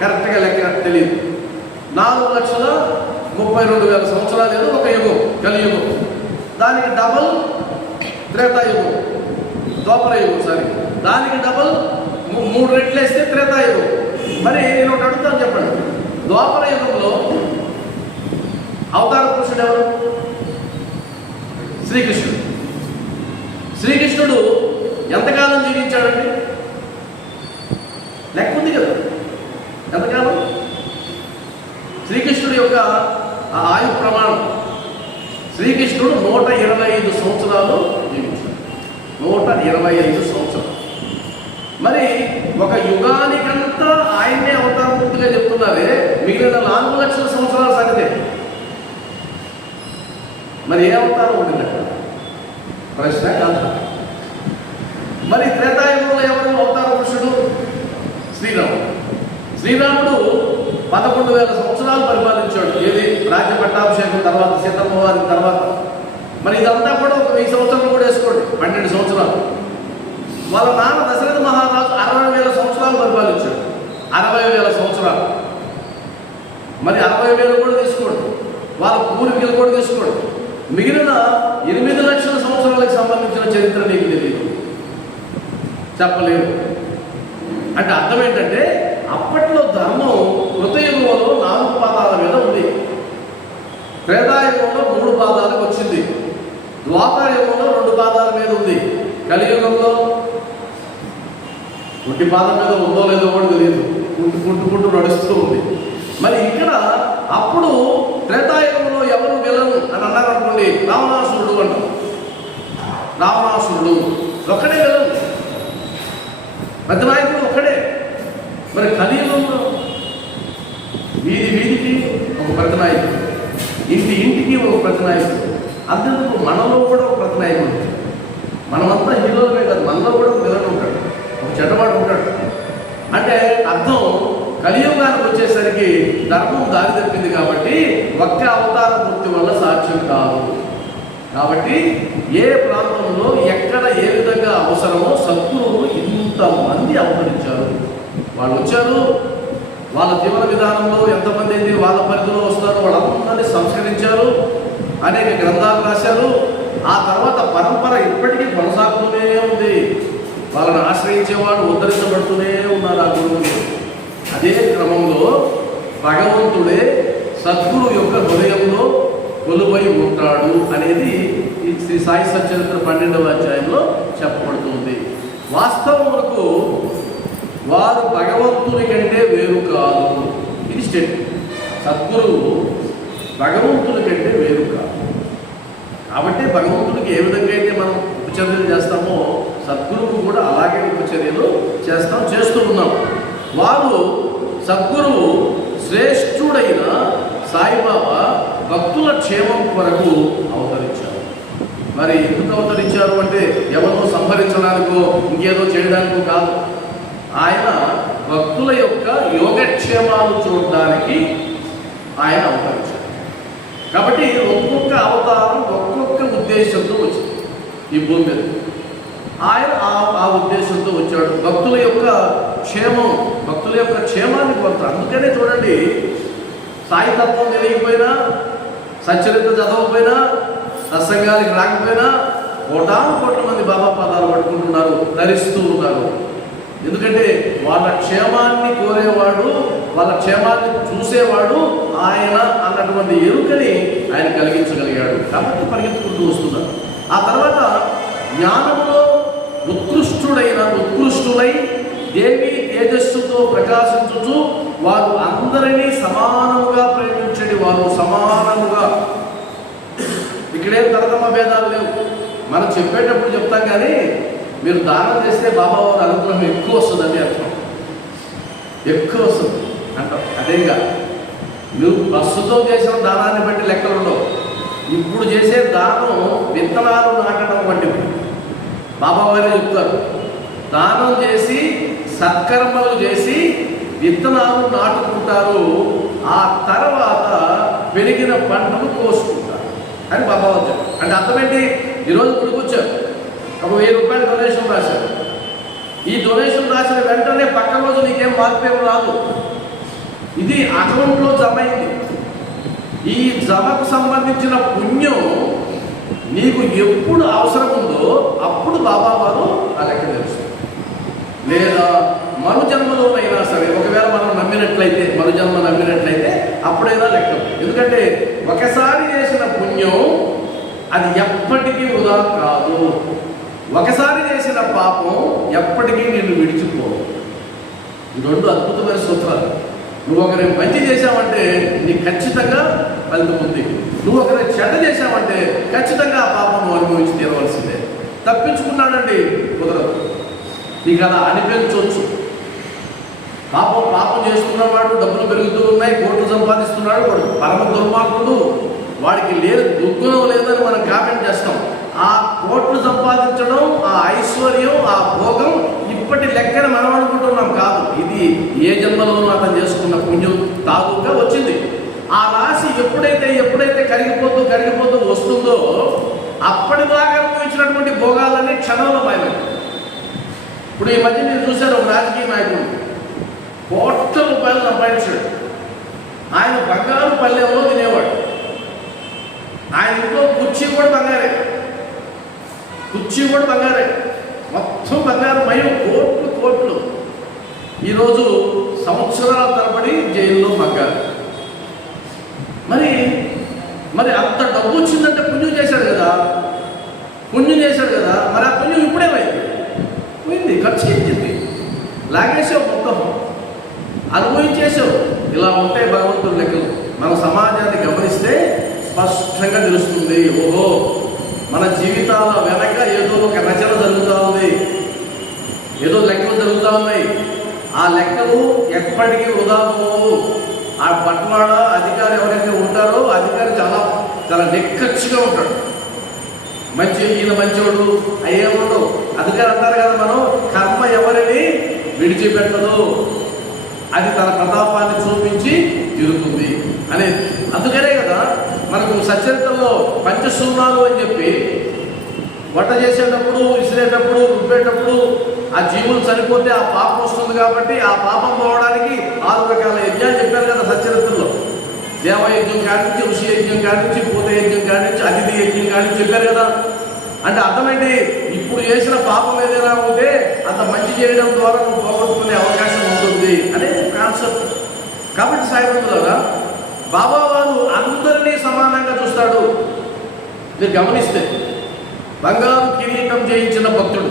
కరెక్ట్గా లెక్క తెలియదు. 4,32,000 సంవత్సరాలు ఏదో ఒక యుగం, కలియుగం. దానికి డబల్ త్రేతాయుగం, ద్వాపర యుగం. దానికి డబల్ 3 రెట్లు వేస్తే త్రేతాయుగం. మరి నేను ఒకటి అడుగుతాను, చెప్పండి. ద్వాపర యుగంలో అవతార పురుషుడు ఎవరు? శ్రీకృష్ణుడు. శ్రీకృష్ణుడు ఎంతకాలం జీవించాడండి? లెక్క ఉంది కదా, ఎంతకాలం? శ్రీకృష్ణుడి యొక్క ఆయు ప్రమాణం, శ్రీకృష్ణుడు 125 సంవత్సరాలు జీవించాడు. 125 సంవత్సరాలు. మరి ఒక యుగానికంతా ఆయన్నే అవతారం పూర్తిగా చెప్తున్నారే, మిగిలిన 4 లక్షల సంవత్సరాల సంగతే. మరి ఏ అవతారం ఉంటుంది అక్కడ? ప్రశ్న కాదు. మరి త్రేతాయుగంలో ఎవరు అవతార పురుషుడు? శ్రీరాముడు. శ్రీరాముడు 11,000 సంవత్సరాలు పరిపాలించాడు. ఏది? రాజ్య పట్టాభిషేకం తర్వాత, సీతమ్మ వారి తర్వాత. మరి ఇదంతా కూడా ఒక 1000 సంవత్సరాలు కూడా వేసుకోండి, 12 సంవత్సరాలు. వాళ్ళ నాన్న దశరథ మహారాజు 60,000 సంవత్సరాలు పరిపాలించాడు. 60,000 సంవత్సరాలు. మరి 60,000 కూడా తీసుకోండి, వాళ్ళ పూర్వీకులు కూడా తీసుకోండి. మిగిలిన 8 లక్షల సంవత్సరాలకు సంబంధించిన చరిత్ర నీకు తెలియదు, చెప్పలేవు. అంటే అర్థం ఏంటంటే, అప్పట్లో ధర్మం కృతయుగంలో 4 పాదాల మీద ఉంది, త్రేతాయుగంలో 3 పాదాలకు వచ్చింది, ద్వాపర యుగంలో 2 పాదాల మీద ఉంది, కలియుగంలో 1 పాదం మీద ఉందో లేదో కూడా తెలియదు, పుట్టుకుంటూ నడుస్తూ ఉంది. మరి ఇక్కడ అప్పుడు త్రేతాయుగంలో ఎవరు విలను అని అన్నారనుకోండి, రావణాసురుడు అంటారు. రావణాసురుడు ఒక్కడే విలను, పెద్ద నాయకుడు ఒక్కడే. మరి కలియుగంలో వీధికి ఒక పెద్ద నాయకుడు, ఇంటికి ఒక పెద్ద నాయకుడు. అంతేందుకు మనలో కూడా ఒక పెద్ద నాయకుడు. మనమంతా హీరోలమే కాదు, మనలో కూడా ఒక విలన్ ఉంటాడు, ఒక చెడ్డవాడు ఉంటాడు. అంటే అర్థం, కలియుగానికి వచ్చేసరికి ధర్మం దారి తప్పింది కాబట్టి ఒక్క అవతార పూర్తి వల్ల సాధ్యం కాదు. కాబట్టి ఏ ప్రాంతంలో ఎక్కడ ఏ విధంగా అవసరమో సద్గురువులు ఇంతమంది అవతరించారు. వాళ్ళు వచ్చారు, వాళ్ళ జీవన విధానంలో ఎంతమంది అయితే వాళ్ళ పరిధిలో వస్తారో వాళ్ళందరినీ సంస్కరించారు, అనేక గ్రంథాలు రాశారు. ఆ తర్వాత పరంపర ఇప్పటికీ కొనసాగుతూనే ఉంది. వాళ్ళని ఆశ్రయించేవాడు ఉద్ధరించబడుతూనే ఉన్నారు ఆ గురువులు. అదే క్రమంలో భగవంతుడే సద్గురు యొక్క హృదయంలో కొలువై ఉంటాడు అనేది ఈ శ్రీ సాయి సచ్చరిత్ర 12వ అధ్యాయంలో చెప్పబడుతుంది. వాస్తవములకు వారు భగవంతుని కంటే వేరు కాదు. ఇది స్టేట్మెంట్. సద్గురువు భగవంతుని కంటే వేరు కాదు. కాబట్టి భగవంతుడికి ఏ విధంగా అయితే మనం ఉపచర్యలు చేస్తామో సద్గురువు కూడా అలాగే ఉపచర్యలు చేస్తూ ఉన్నాం. వారు సద్గురువు శ్రేష్ఠుడైన సాయిబాబా భక్తుల క్షేమం కొరకు అవతరించారు. మరి ఎందుకు అవతరించారు అంటే ఎవరో సంహరించడానికో ఇంకేదో చేయడానికో కాదు. ఆయన భక్తుల యొక్క యోగక్షేమాలు చూడడానికి ఆయన అవతరించారు. కాబట్టి ఒక్కొక్క అవతారం ఒక్కొక్క ఉద్దేశంతో వచ్చింది ఈ భూమి మీద. ఆయన ఆ ఉద్దేశంతో వచ్చాడు. భక్తుల యొక్క క్షేమాన్ని కోరుతారు. అందుకనే చూడండి, సాయి తత్వం తెలియకపోయినా, సచ్చరిత్ర చదవకపోయినా, సత్సంగానికి రాకపోయినా కోట్ల మంది బాబా పాదాలు పట్టుకుంటున్నారు, ధరిస్తూ ఉన్నారు. ఎందుకంటే వాళ్ళ క్షేమాన్ని కోరేవాడు, వాళ్ళ క్షేమాన్ని చూసేవాడు ఆయన అన్నటువంటి ఎరుకని ఆయన కలిగించగలిగాడు. కాబట్టి పరిగెత్తుకుంటూ వస్తున్నారు. ఆ తర్వాత జ్ఞానంలో ఉత్కృష్టులై దేవి తేజస్సుతో ప్రకాశించుతూ వారు అందరినీ సమానముగా ప్రేమించండి. వారు సమానముగా, ఇక్కడేం తరతమ భేదాలు లేవు. మనం చెప్పేటప్పుడు చెప్తాం, కానీ మీరు దానం చేస్తే బాబా వారి అనుగ్రహం ఎక్కువ వస్తుందండి, అర్థం ఎక్కువ వస్తుంది అంటాం. అదేగా మీరు ప్రస్తుతం చేసిన దానాన్ని బట్టి లెక్కలు ఉండవు. ఇప్పుడు చేసే దానం విత్తనాలు నాటడం వంటివి. బాబా వారే చెప్తారు, దానం చేసి సత్కర్మలు చేసి విత్తనాలు నాటుకుంటారు, ఆ తర్వాత పెరిగిన పంటను కోసుకుంటారు అని బాబా వారు చెప్పారు. అంటే అర్థమేంటి? ఈరోజు ఇప్పుడు కూర్చోరు, ఒక 1000 రూపాయలు డొనేషన్ రాశారు. ఈ డొనేషన్ రాసిన వెంటనే పక్క రోజు నీకేం మార్పేం రాదు. ఇది అకౌంట్లో జమ అయింది. ఈ జమకు సంబంధించిన పుణ్యం నీకు ఎప్పుడు అవసరం ఉందో అప్పుడు బాబా వారు ఆ లెక్క తెలుస్తుంది. లేదా మరుజన్మలోనైనా సరే, ఒకవేళ మనం నమ్మినట్లయితే, మరుజన్మ నమ్మినట్లయితే అప్పుడైనా లెక్క. ఎందుకంటే ఒకసారి చేసిన పుణ్యం అది ఎప్పటికీ వృధా కాదు. ఒకసారి చేసిన పాపం ఎప్పటికీ నిన్ను విడిచిపోవు. ఈ రెండు అద్భుతమైన సూత్రాలు. నువ్వు ఒకరిని మంచి చేశావంటే నీకు ఖచ్చితంగా ఫలితం ఉంది. నువ్వు ఒకరిని చెడ్డ చేశావంటే ఖచ్చితంగా ఆ పాపం నువ్వు అనుభవించి తీరవలసిందే. తప్పించుకున్నాడండి కుదరదు. నీకు అలా అనిపించవచ్చు. పాపం చేస్తున్నవాడు, డబ్బులు పెరుగుతూ ఉన్నాయి, కోట్లు సంపాదిస్తున్నాడు, వాడు పరమ దుర్మార్గుడు, వాడికి లేదు దుర్గుణం లేదని మనం కామెంట్ చేస్తాం. ఆ కోట్లు సంపాదించడం, ఆ ఐశ్వర్యం, ఆ భోగం ఇప్పటి లెక్కన మనం అనుకుంటున్నాం కాదు. ఇది ఏ జన్మలోనూ అతను చేసుకున్న పుణ్యం తాలూకా వచ్చింది. ఆ రాశి ఎప్పుడైతే కరిగిపోతూ వస్తుందో అప్పటిదాకా అనుభవించినటువంటి భోగాలన్నీ క్షణంలో మాయమైపోయి. ఇప్పుడు ఈ మధ్య మీరు చూశారు, ఒక రాజకీయ నాయకుడు కోట్ల రూపాయలు సంపాదించాడు. ఆయన బంగారు పల్లెంలో తినేవాడు. ఆయన ఇంట్లో కుర్చీ కూడా బంగారే, మొత్తం బంగారు మయం, కోట్లు. ఈరోజు సంవత్సరాల తరబడి జైల్లో బంగారు. మరి అంత డబ్బు వచ్చిందంటే పుణ్యం చేశాడు కదా. మరి ఆ పుణ్యం ఇప్పుడేమైంది? పోయింది, ఖర్చు ఎత్తింది, లాగేసావు, మొత్తం అనుభవించేసావు. ఇలా ఉంటాయి భగవంతుడి లెక్కలు. మన సమాజాన్ని గమనిస్తే స్పష్టంగా తెలుస్తుంది. ఓహో, మన జీవితాల వెనక ఏదో ఒక రచన జరుగుతూ ఉంది, ఏదో లెక్కలు జరుగుతూ ఉన్నాయి. ఆ లెక్కలు ఎప్పటికీ వృధా పోవు. ఆ పట్వాడ అధికారి ఎవరైతే ఉంటారో అధికారి చాలా చాలా నిక్కచ్చిగా ఉంటాడు. ఈయన మంచివాడు అయ్యే ఉండవు. అధికారి అంటారు కదా, మనం కర్మ ఎవరిని విడిచిపెట్టదు, అది తన ప్రతాపాన్ని చూపించి తిరుగుతుంది అనేది. అందుకనే కదా మనకు సచరిత్రలో పంచశూర్ణాలు అని చెప్పి వంట చేసేటప్పుడు, విసిరేటప్పుడు, రుబ్బేటప్పుడు ఆ జీవులు చనిపోతే ఆ పాపం వస్తుంది కాబట్టి ఆ పాపం పోవడానికి 6 రకాల యజ్ఞాలు చెప్పారు కదా సచరిత్రలో. దేవయజ్ఞం కానించి, ఋషి యజ్ఞం కానించి, పూత యజ్ఞం కానించి, అతిథి యజ్ఞం కానించి చెప్పారు కదా. అంటే అర్థమైంది, ఇప్పుడు చేసిన పాపం ఏదైనా ఉంటే అంత మంచి చేయడం ద్వారా నువ్వు పోగొట్టుకునే అవకాశం ఉంటుంది అనేది కాన్సెప్ట్. కాబట్టి సాయిబంధులారా, బాబా వారు అందరినీ సమానంగా చూస్తాడు. మీరు గమనిస్తే బంగారు కిరీటం చేయించిన భక్తుడు,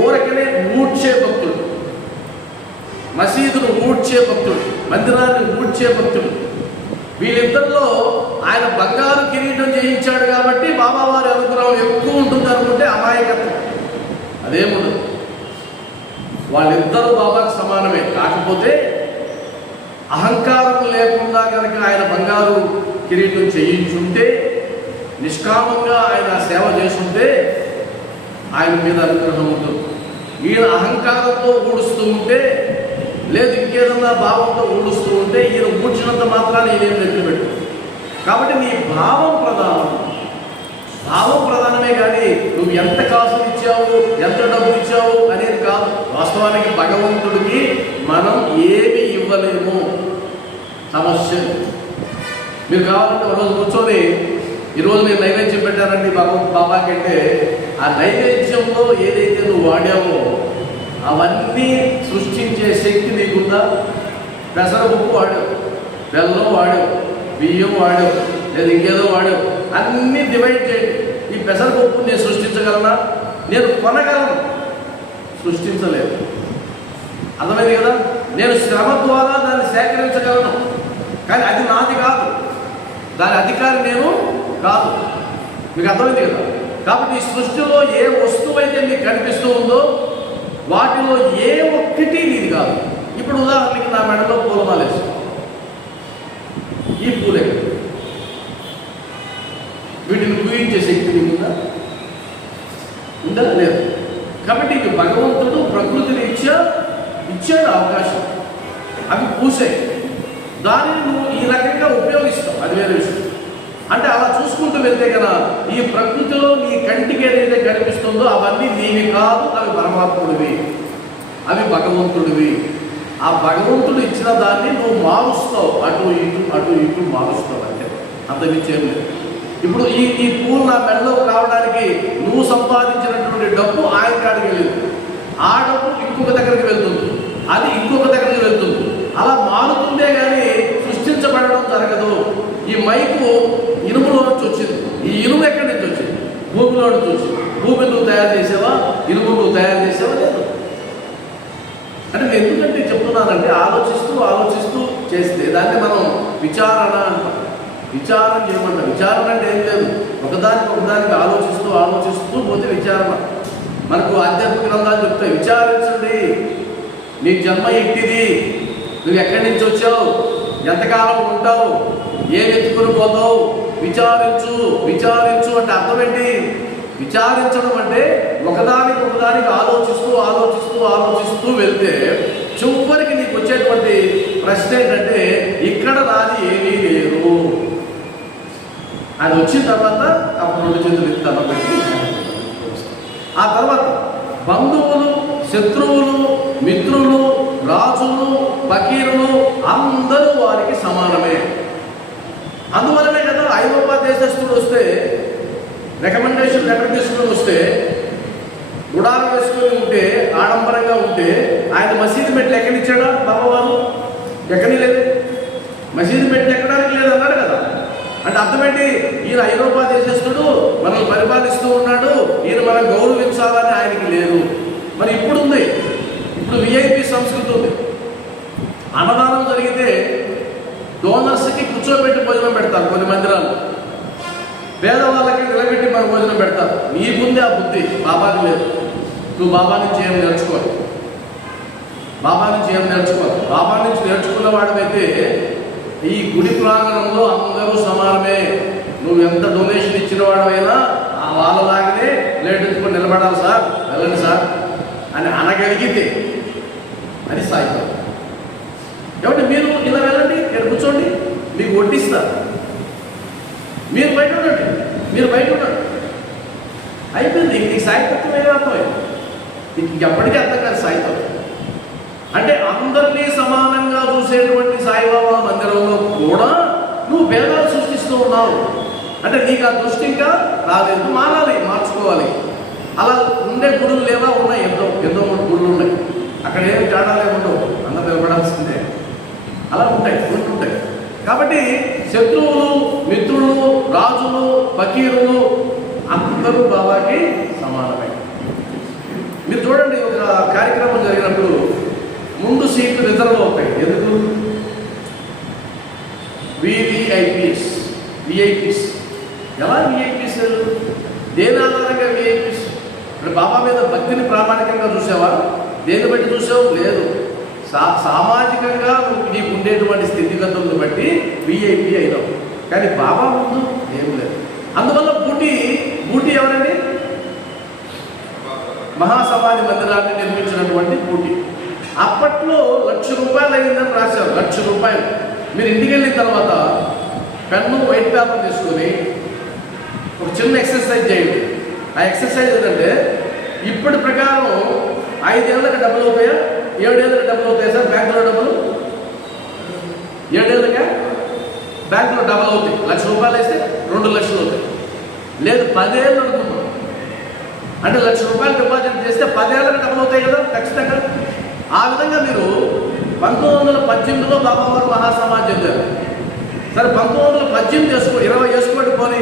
ఊరకనే ఊడ్చే భక్తుడు, మసీదును ఊడ్చే భక్తుడు, మందిరాన్ని ఊడ్చే భక్తుడు, వీళ్ళిద్దరిలో ఆయన బంగారు కిరీటం చేయించాడు కాబట్టి బాబావారి అనుగ్రహం ఎక్కువ ఉంటుంది అనుకుంటే అమాయకత్వం. అదేముండదు. వాళ్ళిద్దరూ బాబాకు సమానమే. కాకపోతే అహంకారం లేకుండా కనుక ఆయన బంగారు కిరీటం చేయించుంటే, నిష్కామంగా ఆయన సేవ చేసుంటే ఆయన మీద అనుగ్రహం ఉంటుంది. ఈయన అహంకారంతో ఊడుస్తూ ఉంటే, లేదు ఇంకేదన్నా భావంతో ఊడుస్తూ ఉంటే, ఈయన ఊడ్చినంత మాత్రాన్ని ఈయన ఎత్తి పెట్టు. కాబట్టి నీ భావం ప్రధానమే కానీ నువ్వు ఎంత కాసులు ఇచ్చావు, ఎంత డబ్బులు ఇచ్చావు అనేది కాదు. వాస్తవానికి భగవంతుడికి మనం ఏమి ఇవ్వలేము. సమస్య మీరు కావాలంటే ఒకరోజు కూర్చొని, ఈరోజు నేను నైవేద్యం పెట్టానండి బాబాకి అంటే, ఆ నైవేద్యంలో ఏదైతే నువ్వు వాడావో అవన్నీ సృష్టించే శక్తి నీకుందా? పెసరపప్పు వాడావు, బెల్లం వాడావు, బియ్యం వాడావు, లేదా ఇంకేదో వాడావు, అన్నీ డివైడ్ చేయండి. ఈ పెసరపప్పు నేను సృష్టించగలనా? నేను కొనగలను, సృష్టించలేదు. అర్థమైంది కదా? నేను శ్రమ ద్వారా దాన్ని సేకరించగలను, కానీ అది నాది కాదు, దాని అధికారి నేను కాదు. మీకు అర్థమైంది కదా? కాబట్టి ఈ సృష్టిలో ఏ వస్తువు అయితే మీకు కనిపిస్తూ ఉందో వాటిలో ఏ ఒక్కటి నీది కాదు. ఇప్పుడు ఉదాహరణకి నా మెడలో పూలమాల వేసుకో, ఈ పూలే వీటిని పూజించే శక్తి నీకుందా? ఉందా? లేదు. కాబట్టి ఇవి భగవంతుడు ప్రకృతిని ఇచ్చాడు అవకాశం. అవి పూసాయి, దానిని నువ్వు ఈ రకంగా ఉపయోగిస్తావు, అది వేరే విషయం. అంటే అలా చూసుకుంటూ వెళ్తే కదా ఈ ప్రకృతిలో నీ కంటికి ఏదైతే కనిపిస్తుందో అవన్నీ నీవి కాదు, అవి పరమాత్ముడివి, అవి భగవంతుడివి. ఆ భగవంతుడు ఇచ్చిన దాన్ని నువ్వు మారుస్తావు, అటు ఇటు మారుస్తావు, అంటే అంతమించేం లేదు. ఇప్పుడు ఈ పూలు నా మెడలో రావడానికి నువ్వు సంపాదించినటువంటి డబ్బు ఆయన కాడికి లేదు, ఆ డబ్బు ఇంకొక దగ్గరికి వెళ్తుంది, అది ఇంకొక దగ్గరికి వెళ్తుంది. అలా మారుతుందే కానీ సృష్టించబడడం జరగదు. ఈ మైకు ఇనుములో నుంచి వచ్చింది. ఈ ఇనుము ఎక్కడి నుంచి వచ్చింది? భూమిలో నుంచి వచ్చింది. భూమి నువ్వు తయారు చేసావా? ఇనుము నువ్వు తయారు చేసావా? లేదు. అంటే నేను ఎందుకంటే చెప్తున్నానంటే ఆలోచిస్తూ చేస్తే దాన్ని మనం విచారణ అంటాం. విచారం చేయమంటాం. విచారణ అంటే ఏం లేదు, ఒకదానికి ఆలోచిస్తూ పోతే విచారణ. మనకు ఆధ్యాత్మిక గ్రంథాలు చెప్తాయి, విచారించండి, నీ జన్మ ఎట్టిది, నువ్వు ఎక్కడి నుంచి వచ్చావు, ఎంతకాలం ఉంటావు, ఏం ఎత్తుకుని పోతావు, విచారించు అంటే అర్థం ఏంటి? విచారించడం అంటే ఒకదానికి ఆలోచిస్తూ వెళ్తే చివరికి నీకు వచ్చేటువంటి ప్రశ్న ఏంటంటే ఇక్కడ నాది ఏమీ లేదు. అది వచ్చిన తర్వాత అప్పుడు 2 చేతులు దండం పెట్టి ఆ తర్వాత బంధువులు, శత్రువులు, మిత్రులు, రాజులు, ఫకీరులు అందరూ వారికి సమానమే. అందువలనే కదా ఐరోపా దేశస్తుడు వస్తే రికమెండేషన్ లెటర్ తీసుకుని వస్తే గుడారం వేసుకొని ఉంటే ఆడంబరంగా ఉంటే ఆయన మసీదు మెట్లు ఎక్కడిచ్చాడా బాబావారు? ఎక్కడి లేదు. మసీదు మెట్లు ఎక్కడానికి లేదు అన్నాడు కదా. అంటే అర్థమేంటి? ఈయన ఐరోపా దేశస్తుడు మనల్ని పరిపాలిస్తూ ఉన్నాడు, ఈయన మనం గౌరవించాలని ఆయనకి లేదు. మరి ఇప్పుడు ఉంది, ఇప్పుడు విఐపి సంస్కృతి ఉంది. అన్నదానం జరిగితే డోనర్స్కి కూర్చోబెట్టి భోజనం పెడతారు కొన్ని మందిరాలు, పేదవాళ్ళకి నిలబెట్టి మన భోజనం పెడతారు. నీకుంది ఆ బుద్ధి, బాబాకి లేదు. నువ్వు బాబా నుంచి ఏం నేర్చుకోవాలి, బాబా నుంచి నేర్చుకున్న వాడివైతే ఈ గుడి ప్రాంగణంలో అందరూ సమానమే. నువ్వు ఎంత డొనేషన్ ఇచ్చిన వాడమైనా ఆ వాళ్ళలాగానే ప్లేట్ ఎత్తుకొని నిలబడాలి సార్, వెళ్ళండి సార్ అని అనగలిగితే అది సాయిబాబా. కాబట్టి మీరు ఇలా వెళ్ళండి, ఇక్కడ కూర్చోండి, మీకు వడ్డిస్తారు, మీరు బయట ఉండండి. అయిపోయింది. నీకు సాయితత్వం ఏదో అర్థమైంది, నీకు ఎప్పటికీ అర్థం కాదు సాయితత్వం అంటే. అందరినీ సమానంగా చూసేటువంటి సాయిబాబా మందిరంలో కూడా నువ్వు భేదాలు సృష్టిస్తూ ఉన్నావు అంటే నీకు ఆ దృష్టి ఇంకా రాలేదు. మార్చుకోవాలి. అలా ఉండే గుడులు లేదా ఉన్నాయి, ఎంతో గుడులు ఉన్నాయి, అక్కడ ఏమి తేడాలు ఏముండవు, అందరూ నిలబడాల్సిందే. అలా ఉంటుంటాయి. కాబట్టి శత్రువులు, మిత్రులు, రాజులు, ఫకీరులు అందరూ బాబాకి సమానమే. మీరు చూడండి, ఒక కార్యక్రమం జరిగినప్పుడు ముందు సీట్లు రిజర్వ్ అవుతాయి. ఎందుకు? విఐపీస్. ఎలా విఐపీస్? దేని ఆధారంగా విఐపీస్? అంటే బాబా మీద భక్తిని ప్రామాణికంగా చూసావా? దేని బట్టి చూసావు? లేదు. సామాజికంగా నీకు ఉండేటువంటి స్థితిగతులను బట్టి విఐపీ అయినావు. కానీ బాబా ముందు ఏం లేదు. అందువల్ల బూటీ ఎవరండి? మహాసమాధి మందిరాన్ని నిర్మించినటువంటి బూటీ. అప్పట్లో ₹1,00,000 అయిందని రాశారు. ₹1,00,000. మీరు ఇంటికి వెళ్ళిన తర్వాత పెన్ను, వైట్ పేపర్ తీసుకొని ఒక చిన్న ఎక్సర్సైజ్ చేయండి. ఆ ఎక్సర్సైజ్ ఏంటంటే, ఇప్పటి ప్రకారం 5 ఏళ్ళకి డబ్బులు అవుతాయా, 7 ఏళ్ళకి డబ్బులు అవుతాయి సార్? బ్యాంకులో డబ్బులు 7 ఏళ్ళగా బ్యాంకులో డబ్బులు అవుతాయి. ₹1,00,000 వేస్తే 2 లక్షలు అవుతాయి. లేదు 10 ఏళ్ళు అనుకుంటాం అంటే ₹1,00,000 డిపాజిట్ చేస్తే 10 ఏళ్ళకి డబ్బులు అవుతాయి కదా ఖచ్చితంగా. ఆ విధంగా మీరు 1918లో బాబావారు మహాసమాజ్ చెందారు. సరే 1918 20 చేసుకోండి పోనీ.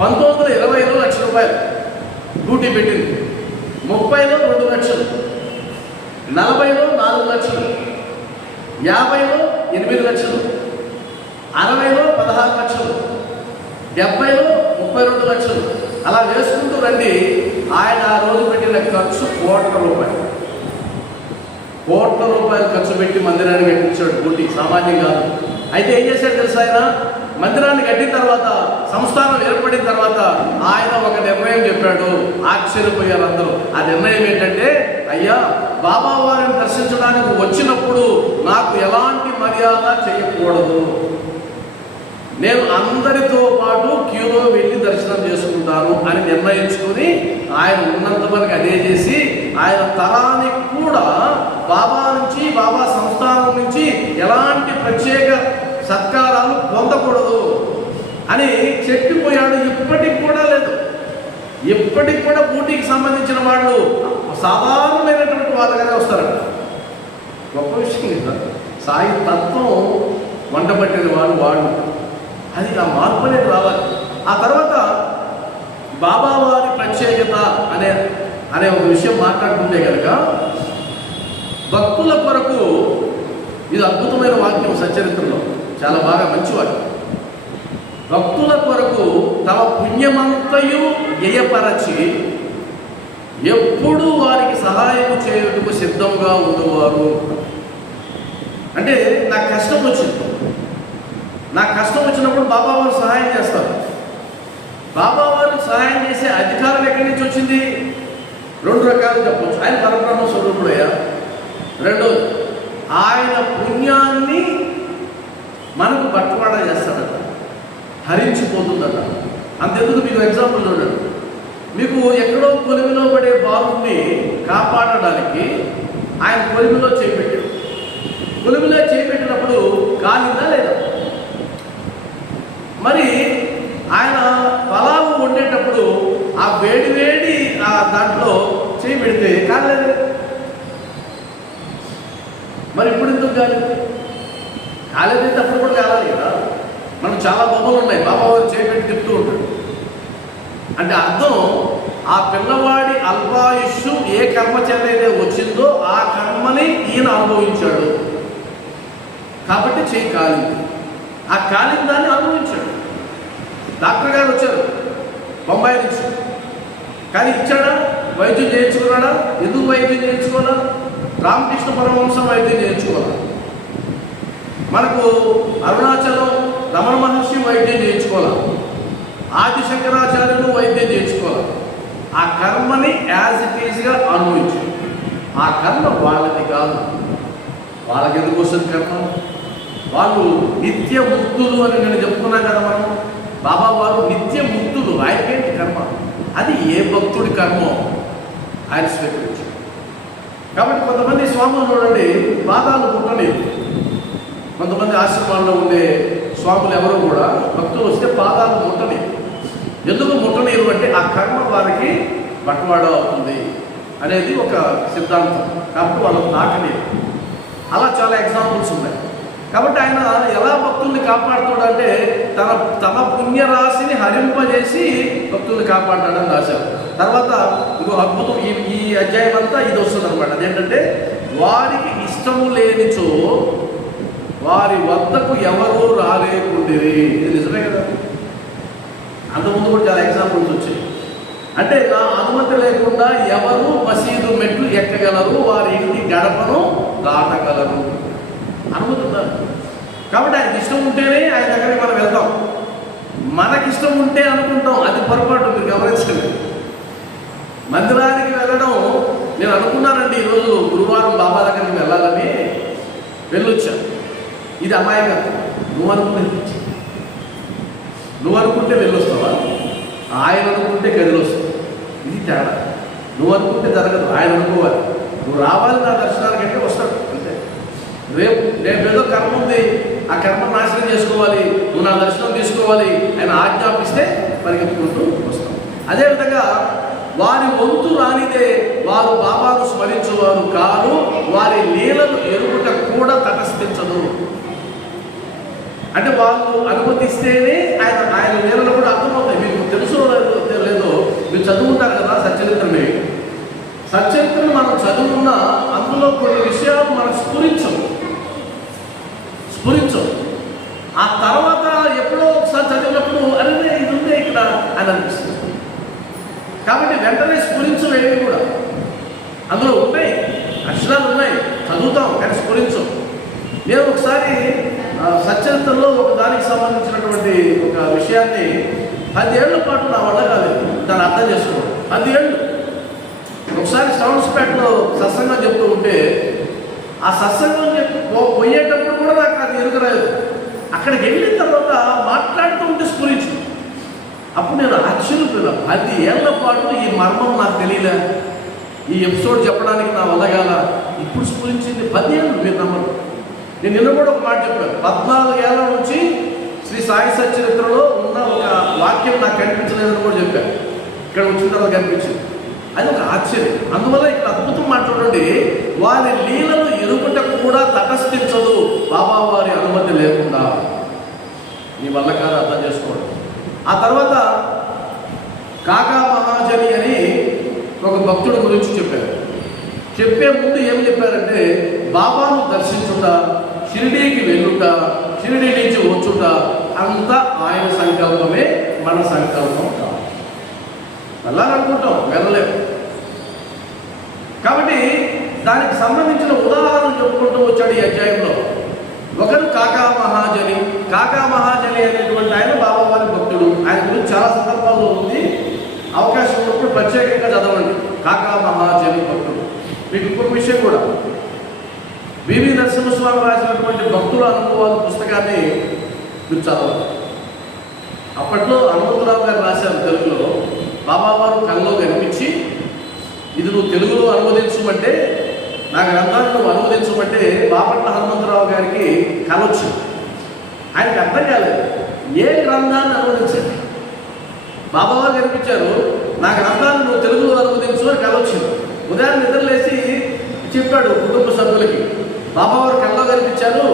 1920లో ₹1,00,000 డ్యూటీ పెట్టింది. 30లో 2 లక్షలు, 40లో 4 లక్షలు, 50లో 8 లక్షలు, 60లో 16 లక్షలు, 70లో 32 లక్షలు. అలా వేసుకుంటూ రండి. ఆయన ఆ రోజు పెట్టిన ఖర్చు ₹1,00,00,000. ₹1,00,00,000 ఖర్చు పెట్టి మందిరాన్ని కట్టించాడు డ్యూటీ, సామాన్యం కాదు. అయితే ఏం చేశాడు తెలుసా? ఆయన మందిరాన్ని కట్టిన తర్వాత, సంస్థానం ఏర్పడిన తర్వాత ఆయన ఒక నిర్ణయం చెప్పాడు. ఆశ్చర్యపోయారు అందరూ. ఆ నిర్ణయం ఏంటంటే, అయ్యా బాబా వారిని దర్శించడానికి వచ్చినప్పుడు నాకు ఎలాంటి మర్యాద చేయకూడదు, నేను అందరితో పాటు క్యూలో వెళ్ళి దర్శనం చేసుకుంటాను అని నిర్ణయించుకుని ఆయన ఉన్నంత వరకు అదే చేసి, ఆయన తరానికి కూడా బాబా నుంచి, బాబా సంస్థానం నుంచి ఎలాంటి ప్రత్యేక సత్కారాలు పొందకూడదు అని చెప్పిపోయాడు. ఇప్పటికి కూడా లేదు. ఇప్పటికి కూడా బూటీకి సంబంధించిన వాళ్ళు సాధారణమైనటువంటి వాళ్ళగానే వస్తారంట. గొప్ప విషయం కదా, సాయి తత్వం వంట పట్టిన వాడు అది ఆ మార్పు అనేది రావాలి. ఆ తర్వాత బాబావారి ప్రత్యేకత అనే ఒక విషయం మాట్లాడుకుంటే కనుక, భక్తుల కొరకు ఇది అద్భుతమైన వాక్యం సచ్చరిత్రలో, చాలా బాగా మంచి వాక్యం. భక్తుల కొరకు తమ పుణ్యమంతయు వ్యయపరచి ఎప్పుడూ వారికి సహాయం చేయుటకు సిద్ధంగా ఉండేవారు. అంటే నాకు కష్టం వచ్చినప్పుడు బాబావారు సహాయం చేస్తారు. బాబావారికి సహాయం చేసే అధికారం ఎక్కడి నుంచి వచ్చింది? 2 రకాలు చెప్పవచ్చు. ఆయన పరబ్రహ్మ స్వరూపుడయ్యా. రెండోది, ఆయన పుణ్యాన్ని మనకు బట్టవాడా చేస్తాడట, హరించిపోతుందట. అంతెందుకు, మీకు ఎగ్జాంపుల్ చూడండి. మీకు ఎక్కడో కొలిమిలో పడే బాలుని కాపాడడానికి ఆయన కొలిమిలో చేపెట్టాడు. కొలిమిలో చేపెట్టినప్పుడు కాలిందా లేదా? మరి ఆయన పలావు వండేటప్పుడు ఆ వేడి ఆ దాంట్లో చేయి పెడితే కాలేదు. మరి ఇప్పుడు ఎందుకు కాలేదైతే అప్పుడు కూడా కాలేదు కదా. మనం చాలా బొమ్మలు ఉన్నాయి, బాబావారు చేపెట్టి తిప్పుతూ ఉంటాడు. అంటే అర్థం, ఆ పిల్లవాడి అల్పాయుష్షు ఏ కర్మ చేతైతే వచ్చిందో ఆ కర్మని ఈయన అనుభవించాడు కాబట్టి చేయి కాలింది. ఆ కాలిన దాన్ని అనుభవించాడు. డాక్టర్ గారు వచ్చారు బొంబాయి నుంచి, కానీ ఇచ్చాడా? వైద్యం చేయించుకున్నాడా? ఎందుకు వైద్యం చేయించుకోవాలా? రామకృష్ణ పరమహంస వైద్యం చేయించుకోవాలా? మనకు అరుణాచలం రమణ మహర్షి వైద్యం చేయించుకోవాలా? ఆది శంకరాచార్యులు వైద్యం చేయించుకోవాలి. ఆ కర్మని యాజ్ ఇట్ ఈజ్గా అనుభవించారు. ఆ కర్మ వాళ్ళది కాదు. వాళ్ళకి ఎందుకు వస్తుంది కర్మ? వాళ్ళు నిత్య ముక్తులు అని నేను చెప్తున్నాను కదా. మనం బాబా వారు నిత్య ముక్తులు, ఆయనకేంటి కర్మ? అది ఏ భక్తుడి కర్మో ఆయన స్వీకరించారు. కాబట్టి కొంతమంది స్వాములు చూడండి, పాదాలు ముట్టలేదు. కొంతమంది ఆశ్రమాల్లో ఉండే స్వాములు ఎవరు కూడా భక్తులు వస్తే పాదాలు ముట్టలేదు. ఎందుకు ముట్టనీరు అంటే ఆ కర్మ వారికి బట్వాడ అవుతుంది అనేది ఒక సిద్ధాంతం. కాబట్టి వాళ్ళు తాకలేదు. అలా చాలా ఎగ్జాంపుల్స్ ఉన్నాయి. కాబట్టి ఆయన ఎలా భక్తుల్ని కాపాడుతాడంటే తమ పుణ్యరాశిని హరింపజేసి భక్తుల్ని కాపాడతాడని రాశారు. తర్వాత ఇంకో అద్భుతం, ఈ అధ్యాయం అంతా ఇది వస్తుంది అనమాట. అదేంటంటే, వారికి ఇష్టము లేనిచో వారి వద్దకు ఎవరూ రాలేకుండిరి. ఇది నిజమే కదా. అంతకుముందు కూడా చాలా ఎగ్జాంపుల్స్ వచ్చాయి. అంటే నా అనుమతి లేకుండా ఎవరు మసీదు మెట్లు ఎక్కగలరు, వారి ఇంటి గడపను దాటగలరు. అనుమతి ఉండాలి. కాబట్టి ఆయనకి ఇష్టం ఉంటేనే ఆయన దగ్గరికి మనం వెళ్తాం. మనకిష్టం ఉంటే అనుకుంటాం, అది పొరపాటు. మీరు గమనించండి. మందిరానికి వెళ్ళడం, నేను అనుకున్నానండి ఈరోజు గురువారం బాబా దగ్గరికి వెళ్ళాలని వెళ్ళొచ్చాను. ఇది అమాయకత్వం. నువ్వు అనుకుంటే వెళ్ళొస్తావా? ఆయన అనుకుంటే గదిలో వస్తావు. ఇది తేడా. నువ్వు అనుకుంటే జరగదు, ఆయన అనుకోవాలి. నువ్వు రావాలి నా దర్శనానికంటే వస్తాడు అంతే. రేపు ఏదో కర్మ ఉంది, ఆ కర్మ నాశనం చేసుకోవాలి, నువ్వు నా దర్శనం తీసుకోవాలి ఆయన ఆజ్ఞాపిస్తే పరిగెత్తుకుంటూ వస్తాం. అదేవిధంగా వారి వంతు రానిదే వారు బాబాను స్మరించేవారు కాదు, వారి లీలలు ఎరుగుట కూడా తటస్థించదు. అంటే వాళ్ళు అనుమతిస్తేనే ఆయన లీలలు కూడా అర్థమవుతాయి. మీకు తెలుసో లేదో, మీరు చదువుకుంటారు కదా సచ్చరిత్రని. సచ్చరిత్రను మనం చదువుకున్నా అందులో కొన్ని విషయాలు మనం స్ఫురించవు. ఆ తర్వాత ఎప్పుడో ఒకసారి చదివినప్పుడు అరే ఇది ఉందే ఇక్కడ అని అనిపిస్తుంది. కాబట్టి వెంటనే స్ఫురించవేవి కూడా. అందులో ఉన్నాయి, అక్షరాలు ఉన్నాయి, చదువుతాం కానీ స్ఫురించం. నేను ఒకసారి సచ్చరిత్రలో ఒక దానికి సంబంధించినటువంటి ఒక విషయాన్ని 10 ఏళ్ల పాటు నా వల్ల కాలేదు దాన్ని అర్థం చేసుకోవడం. 10 ఏళ్ళు. ఒకసారి సౌండ్స్పేటలో సత్సంగం చెప్తూ ఉంటే ఆ సత్సంగం పోయేటప్పుడు కూడా నాకు అది ఎదుగురాలేదు. అక్కడికి వెళ్ళిన తర్వాత మాట్లాడుతూ ఉంటే స్ఫురించు. అప్పుడు నేను ఆశ్చర్యపోయినా, 10 ఏళ్ల పాటు ఈ మర్మం నాకు తెలియలే, ఈ ఎపిసోడ్ చెప్పడానికి నా వల్ల కాల. ఇప్పుడు స్ఫురించింది. 10 ఏళ్ళు, మీరు నమ్మరు. నేను నిన్న కూడా ఒక మాట చెప్పాను. 14 ఏళ్ల నుంచి శ్రీ సాయి సచ్చరిత్రలో ఉన్న ఒక వాక్యం నాకు కనిపించలేదని కూడా చెప్పాను. ఇక్కడ వచ్చిన తర్వాత కనిపించింది. అది ఒక ఆశ్చర్యం. అందువల్ల ఇక్కడ అద్భుతం మాట్లాడండి, వారి లీలను ఎరుగుట కూడా తటస్థించదు బాబా వారి అనుమతి లేకుండా. నీ వల్ల కాదు, అర్థం చేసుకోండి. ఆ తర్వాత కాకా మహాజని అని ఒక భక్తుడి గురించి చెప్పారు. చెప్పే ముందు ఏం చెప్పారంటే, బాబాను దర్శించుట, షిరిడీకి వెళ్ళుట, షిరిడీ నుంచి వచ్చుట అంతా ఆయన సంకల్పమే, మన సంకల్పం కాదు. వెళ్ళాలనుకుంటాం, వెళ్ళలేము. కాబట్టి దానికి సంబంధించిన ఉదాహరణ చెప్పుకుంటూ వచ్చాడు ఈ అధ్యాయంలో. ఒకరు కాకా మహాజని. కాకా మహాజని అనేటువంటి ఆయన బాబావారి భక్తుడు. ఆయన గురించి చాలా సందర్భాల్లో ఉంది, అవకాశం ఉన్నప్పుడు ప్రత్యేకంగా చదవండి. కాకా మహాజని భక్తుడు. మీకు ఇంకొక విషయం కూడా, వివి నరసింహస్వామి రాసినటువంటి భక్తుల అనుభవాల పుస్తకాన్ని మీరు చదవాలి. అప్పట్లో హనుమంతరావు గారు రాశారు తెలుగులో. బాబావారు కళ్ళలో కనిపించి, ఇది నువ్వు తెలుగులో అనువదించమంటే, నా గ్రంథాన్ని నువ్వు అనువదించమంటే బాపట్ల హనుమంతరావు గారికి కళ వచ్చింది. ఆయనకి అర్థం కాలేదు ఏ గ్రంథాన్ని అనువదించండి. బాబావారు కనిపించారు, నా గ్రంథాన్ని నువ్వు తెలుగులో అనువదించు అని కళ వచ్చింది. ఉదయాన్నే నిద్రలేసి చెప్పాడు కుటుంబ సభ్యులకి, బాబావారు కళ్ళలో కనిపించారు,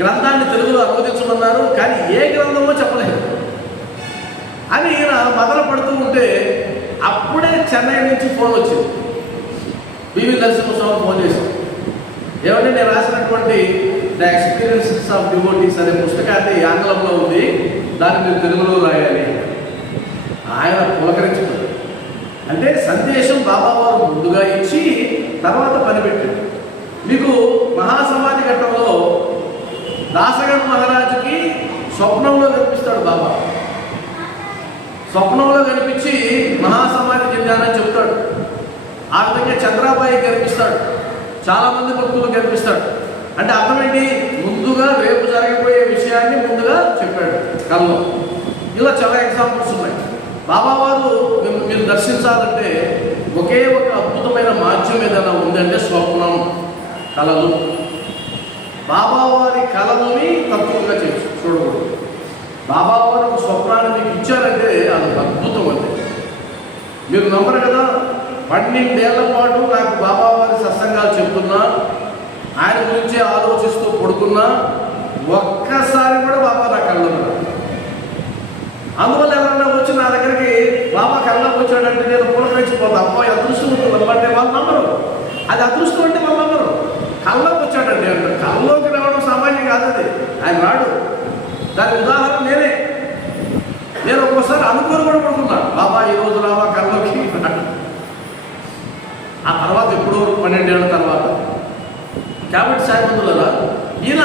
గ్రంథాన్ని తెలుగులో అనువదించమన్నారు, కానీ ఏ గ్రంథమో చెప్పలేదు అని ఈయన మదన పడుతూ ఉంటే అప్పుడే చెన్నై నుంచి ఫోన్ వచ్చింది. వివి నరసింహస్వామి ఫోన్ చేశాం, ఏమంటే నేను రాసినటువంటి ద ఎక్స్పీరియన్సెస్ ఆఫ్ డివోటీస్ అనే పుస్తకాన్ని ఆంగ్లంలో ఉంది, దాన్ని మీరు తెలుగులో రాయాలి. ఆయన పులకరించుకున్నారు. అంటే సందేశం బాబావారు ముందుగా ఇచ్చి తర్వాత పనిపెట్టారు. మీకు మహాసమాధి ఘట్టంలో దాసగణ్ మహారాజుకి స్వప్నంలో కనిపిస్తాడు బాబా. స్వప్నంలో కనిపించి మహాసమాధి చెందానని చెప్తాడు. ఆ విధంగా చంద్రాబాయి కనిపిస్తాడు, చాలామంది భక్తులు కనిపిస్తాడు. అంటే అర్థం ఏంటి? ముందుగా రేపు జరగబోయే విషయాన్ని ముందుగా చెప్పాడు కల్లో. ఇలా చాలా ఎగ్జాంపుల్స్ ఉన్నాయి. బాబావారు మీరు దర్శించాలంటే ఒకే ఒక అద్భుతమైన మాధ్యం ఏదైనా ఉందంటే స్వప్నం, కళలు. బాబావారి కళలని తక్కువగా చూడకూడదు. బాబావారు ఒక స్వప్నాన్ని మీకు ఇచ్చారంటే అది అద్భుతం. అంటే మీరు నమ్మరు కదా, 12 ఏళ్ల పాటు నాకు బాబావారి సత్సంగాలు చెప్తున్నా, ఆయన గురించి ఆలోచిస్తూ పడుకున్నా, ఒక్కసారి కూడా బాబా నా కళ్ళలో. అందువల్ల ఎవరన్నా వచ్చి నా దగ్గరికి బాబా కళ్ళలోకి వచ్చాడంటే నేను పులకరించిపోతాను. అబ్బాయి అదృష్టం ఉంటుంది అంటే వాళ్ళు నమ్మరు. అది అదృష్టం అంటే వాళ్ళు నమ్మరు. కళ్ళలోకి వచ్చాడండి అంటారు. కళ్ళలోకి రావడం సామాన్యం కాదు, అది ఆయన రాడు. దానికి ఉదాహరణ నేను ఒక్కోసారి అనుకోని కూడా పడుకున్నాను, బాబా ఈరోజు రావా కళ్ళలోకి. ఆ తర్వాత ఎప్పుడో 12 ఏళ్ళ తర్వాత. కాబట్టి సాయమంతులరా, ఈయన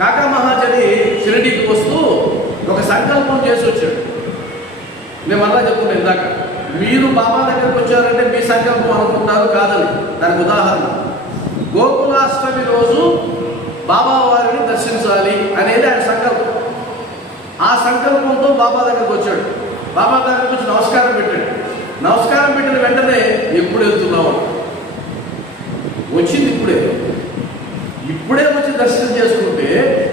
కాకా మహాజని షిరిడీకి వస్తూ ఒక సంకల్పం చేసి వచ్చాడు. నేను మళ్ళా చెప్తున్నా ఇందాక, మీరు బాబా దగ్గరకు వచ్చారంటే మీ సంకల్పం అనుకుంటారు కాదని. దానికి ఉదాహరణ గోకులాష్టమి రోజు బాబా వారిని దర్శించాలి అనేది ఆయన సంకల్పం. ఆ సంకల్పంతో బాబా దగ్గరకు వచ్చాడు. బాబా దగ్గరకు వచ్చి నమస్కారం పెట్టాడు. నమస్కారం పెట్టిన వెంటనే ఎప్పుడు వెళ్తున్నావు వచ్చింది. ఇప్పుడే వచ్చి దర్శనం చేసుకుంటే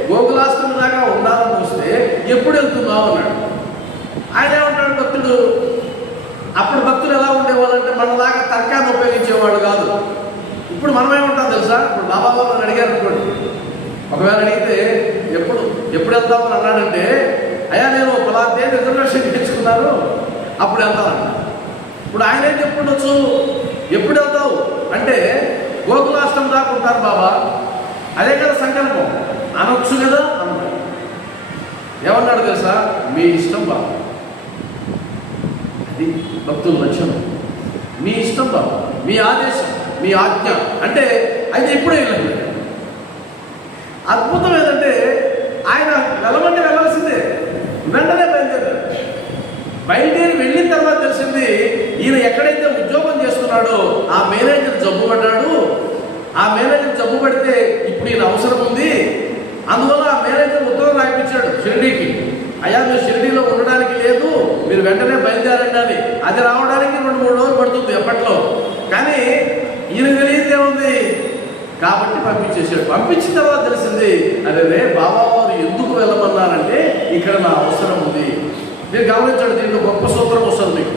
గోకులాష్టమి దాకా ఉండాలని వస్తే ఎప్పుడు వెళ్తున్నావు అన్నాడు. ఆయన ఏమంటాడు భక్తుడు, అప్పుడు భక్తులు ఎలా ఉండేవాళ్ళంటే మనలాగా తర్కాన్ని ఉపయోగించేవాడు కాదు. ఇప్పుడు మనమేమంటాం తెలుసా, ఇప్పుడు బాబా వాళ్ళని అడిగారు అనుకోండి, ఒకవేళ అడిగితే ఎప్పుడు వెళ్తామని అన్నాడంటే, అయ్యా నేను పలాదే రిజర్వేషన్ తెచ్చుకున్నారు అప్పుడు వెళ్తానంట. ఇప్పుడు ఆయన ఏం చెప్పుండొచ్చు, ఎప్పుడు వెళ్తావు అంటే గోకులాష్టమి దాకా ఉంటారు బాబా, అదే కదా సంకల్పం అనొచ్చు కదా అన్నాడు. ఏమన్నాడు తెలుసా, మీ ఇష్టం బాబా. అది భక్తుల లక్ష్యం. మీ ఇష్టం బాబా, మీ ఆదేశం, మీ ఆజ్ఞ అంటే అయితే ఇప్పుడే వెళ్ళండి. అద్భుతం ఏదంటే ఆయన వెళ్ళమంటే వెళ్ళాల్సిందే, వెంటనే బయలుదేరారు. బయలుదేరి వెళ్ళిన తర్వాత తెలిసింది, ఈయన ఎక్కడైతే ఉద్యోగం చేస్తున్నాడో ఆ మేనేజర్ జబ్బు పడ్డాడు. ఆ మేనేజర్ జబ్బు పడితే ఇప్పుడు ఈయన అవసరం ఉంది. అందువల్ల ఆ మేనేజర్ ఉత్తరం రాయించాడు షిరిడీకి, అయ్యా మీరు షిరిడీలో ఉండడానికి లేదు, మీరు వెంటనే బయలుదేరండి అని. అది రావడానికి 2-3 రోజులు పడుతుంది ఎప్పట్లో. కానీ ఈయన తెలియదు ఏముంది కాబట్టి పంపించేశాడు. పంపించిన తర్వాత తెలిసింది, అదే బాబా వారు ఎందుకు వెళ్ళమన్నారంటే ఇక్కడ నా అవసరం ఉంది. మీరు గమనించండి, దీంట్లో గొప్ప సూత్రం వస్తుంది మీకు.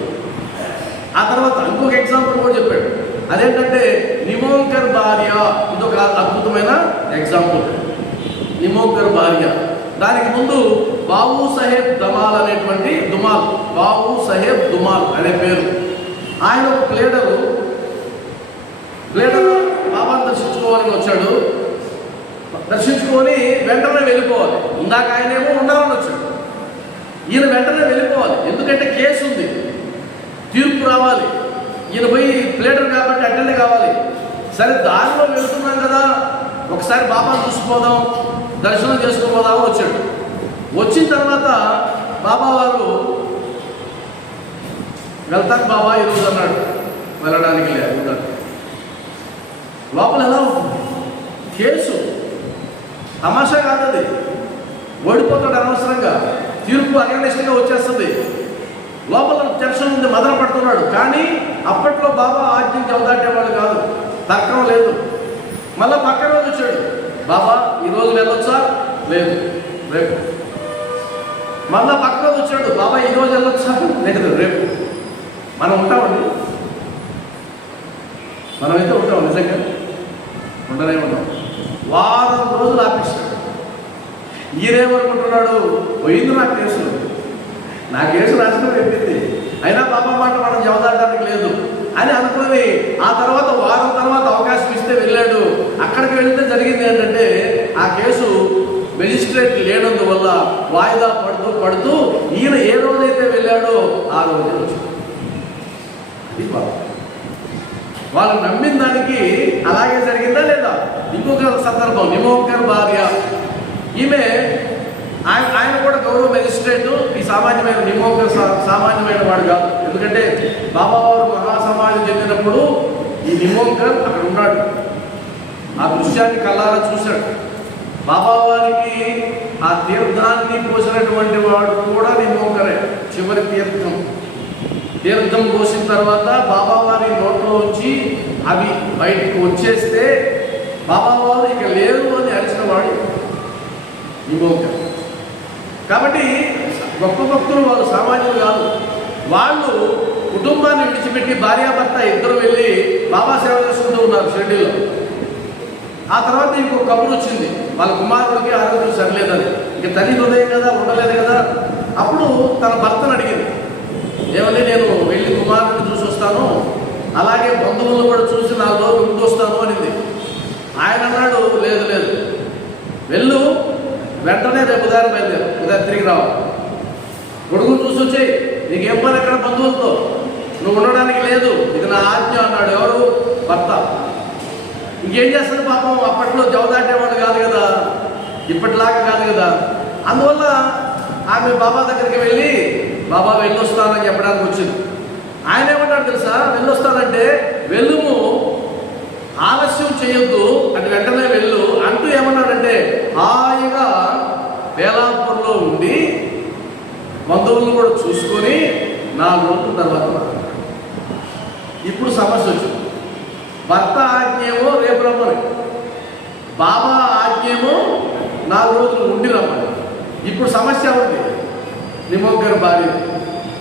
ఆ తర్వాత ఇంకొక ఎగ్జాంపుల్ కూడా చెప్పాడు. అదేంటంటే నిమోంకర్ భార్య. ఇదొక అద్భుతమైన ఎగ్జాంపుల్. నిమోంకర్ భార్య. దానికి ముందు బాబు సాహెబ్ దుమాల్ అనేటువంటి బాబు సాహెబ్ దుమాల్ అనే పేరు. ఆయన ఒక ప్లేడరు బాబాను దర్శించుకోవాలని వచ్చాడు. దర్శించుకొని వెంటనే వెళ్ళిపోవాలి. ఇందాక ఆయనేమో ఉండాలని వచ్చాడు, ఈయన వెంటనే వెళ్ళిపోవాలి. ఎందుకంటే కేసు ఉంది, తీర్పు రావాలి. ఈయన పోయి ప్లేడర్ కాబట్టి అటెండ్ కావాలి. సరే దారిలో వెళ్తున్నాం కదా, ఒకసారి బాబాను చూసిపోదాం, దర్శనం చేసుకోపోదామని వచ్చాడు. వచ్చిన తర్వాత బాబా వారు వెళ్తాను బాబా ఈరోజు అన్నాడు. వెళ్ళడానికి లేదు. లోపల ఎలా ఉంటుంది? కేసు తమాషా కాదు, అది ఓడిపోతాడు అనవసరంగా, తీర్పు అగనిస్ట్గా వచ్చేస్తుంది. లోపల టెన్షన్ ఉంది, మదన పడుతున్నాడు. కానీ అప్పట్లో బాబా ఆజ్ఞ చదవదాటేవాడు కాదు, తర్కం లేదు. మళ్ళీ పక్క రోజు వచ్చాడు, బాబా ఈరోజు వెళ్ళొచ్చా? లేదు, రేపు. మళ్ళీ పక్క రోజు వచ్చాడు, బాబా ఈరోజు వెళ్ళొచ్చా? లేదు, రేపు. మనం ఉంటామండి, మనమైతే ఉంటాం, నిజంగా ఉండనే ఉంటాం. వారం రోజులు ఆపిస్తాడు. ఈయనేమనుకుంటున్నాడు, పోయింది నా కేసు రాసిన పెట్టింది, అయినా బాబా మాట మనం జవదాటానికి లేదు అని అనుకుని ఆ తర్వాత వారం తర్వాత అవకాశం ఇస్తే వెళ్ళాడు. అక్కడికి వెళితే జరిగింది ఏంటంటే, ఆ కేసు మెజిస్ట్రేట్ లేనందువల్ల వాయిదా పడుతూ ఈయన ఏ రోజైతే వెళ్ళాడో ఆ రోజే వచ్చాడు. వాళ్ళు నమ్మిన దానికి అలాగే జరిగిందా లేదా? ఇంకొక సందర్భం, నిమోంకర్ భార్య. ఈమె ఆయన కూడా గౌరవ మెజిస్ట్రేట్. ఈ సామాన్యమైన నిమోంకర్ సామాన్యమైన వాడు కాదు. ఎందుకంటే బాబావారు మహాసమాజం చెందినప్పుడు ఈ నిమోంకర్ అక్కడ ఉన్నాడు. ఆ దృశ్యాన్ని కళ్ళారా చూశాడు. బాబావారికి ఆ తీర్థాన్ని పోసినటువంటి వాడు కూడా నిమోంకరే. చివరి తీర్థం పోసిన తర్వాత బాబావారి నోట్లో వచ్చి అవి బయటకు వచ్చేస్తే బాబావారు ఇక లేరు అని అరిచిన వాడు నిమోంకర్. కాబట్టి గొప్ప భక్తులు వాళ్ళు సామాన్యులు కాదు. వాళ్ళు కుటుంబాన్ని విడిచిపెట్టి భార్యాభర్త ఇద్దరు వెళ్ళి బాబా సేవ చేసుకుంటూ ఉన్నారు షిరిడీలో. ఆ తర్వాత ఇంకొక కబురు వచ్చింది, వాళ్ళ కుమారుడికి ఆరోగ్యం సరిలేదని. ఇక తల్లి హృదయం కదా, ఉండలేదు కదా. అప్పుడు తన భర్తను అడిగింది, ఏమని నేను వెళ్ళి కుమారుడిని చూసి వస్తాను, అలాగే బంధువులను కూడా చూసి 4 రోజులు ముందు వస్తాను అనింది. ఆయన అన్నాడు, లేదు వెళ్ళు, వెంటనే రేపు ఉదయం తిరిగి రావాలి. కొడుకును చూసి వచ్చేయి, నీకేం పని ఎక్కడ బంధువులతో, నువ్వు ఉండడానికి లేదు, ఇది నా ఆజ్ఞ అన్నాడు. ఎవరు? భర్త. ఇంకేం చేస్తాడు పాపం, అప్పట్లో జవదాటేవాడు కాదు కదా, ఇప్పటిలాగా కాదు కదా. అందువల్ల ఆమె బాబా దగ్గరికి వెళ్ళి, బాబా వెళ్ళొస్తానని చెప్పడానికి వచ్చింది. ఆయన ఏమన్నాడు తెలుసా? వెళ్ళొస్తానంటే వెళ్ళుము, ఆలస్యం చేయొద్దు, అంటే వెంటనే వెళ్ళు అంటూ ఏమన్నాడంటే, హాయిగా వేలాపూర్లో ఉండి బంధువులను కూడా చూసుకొని 4 రోజుల తర్వాత. ఇప్పుడు సమస్య వచ్చింది. భర్త ఆజ్ఞేమో రేపు రమ్మని, బాబా ఆజ్ఞేమో 4 రోజులు ఉండి రమ్మని. ఇప్పుడు సమస్య ఉంది నిమోంకర్ భార్య.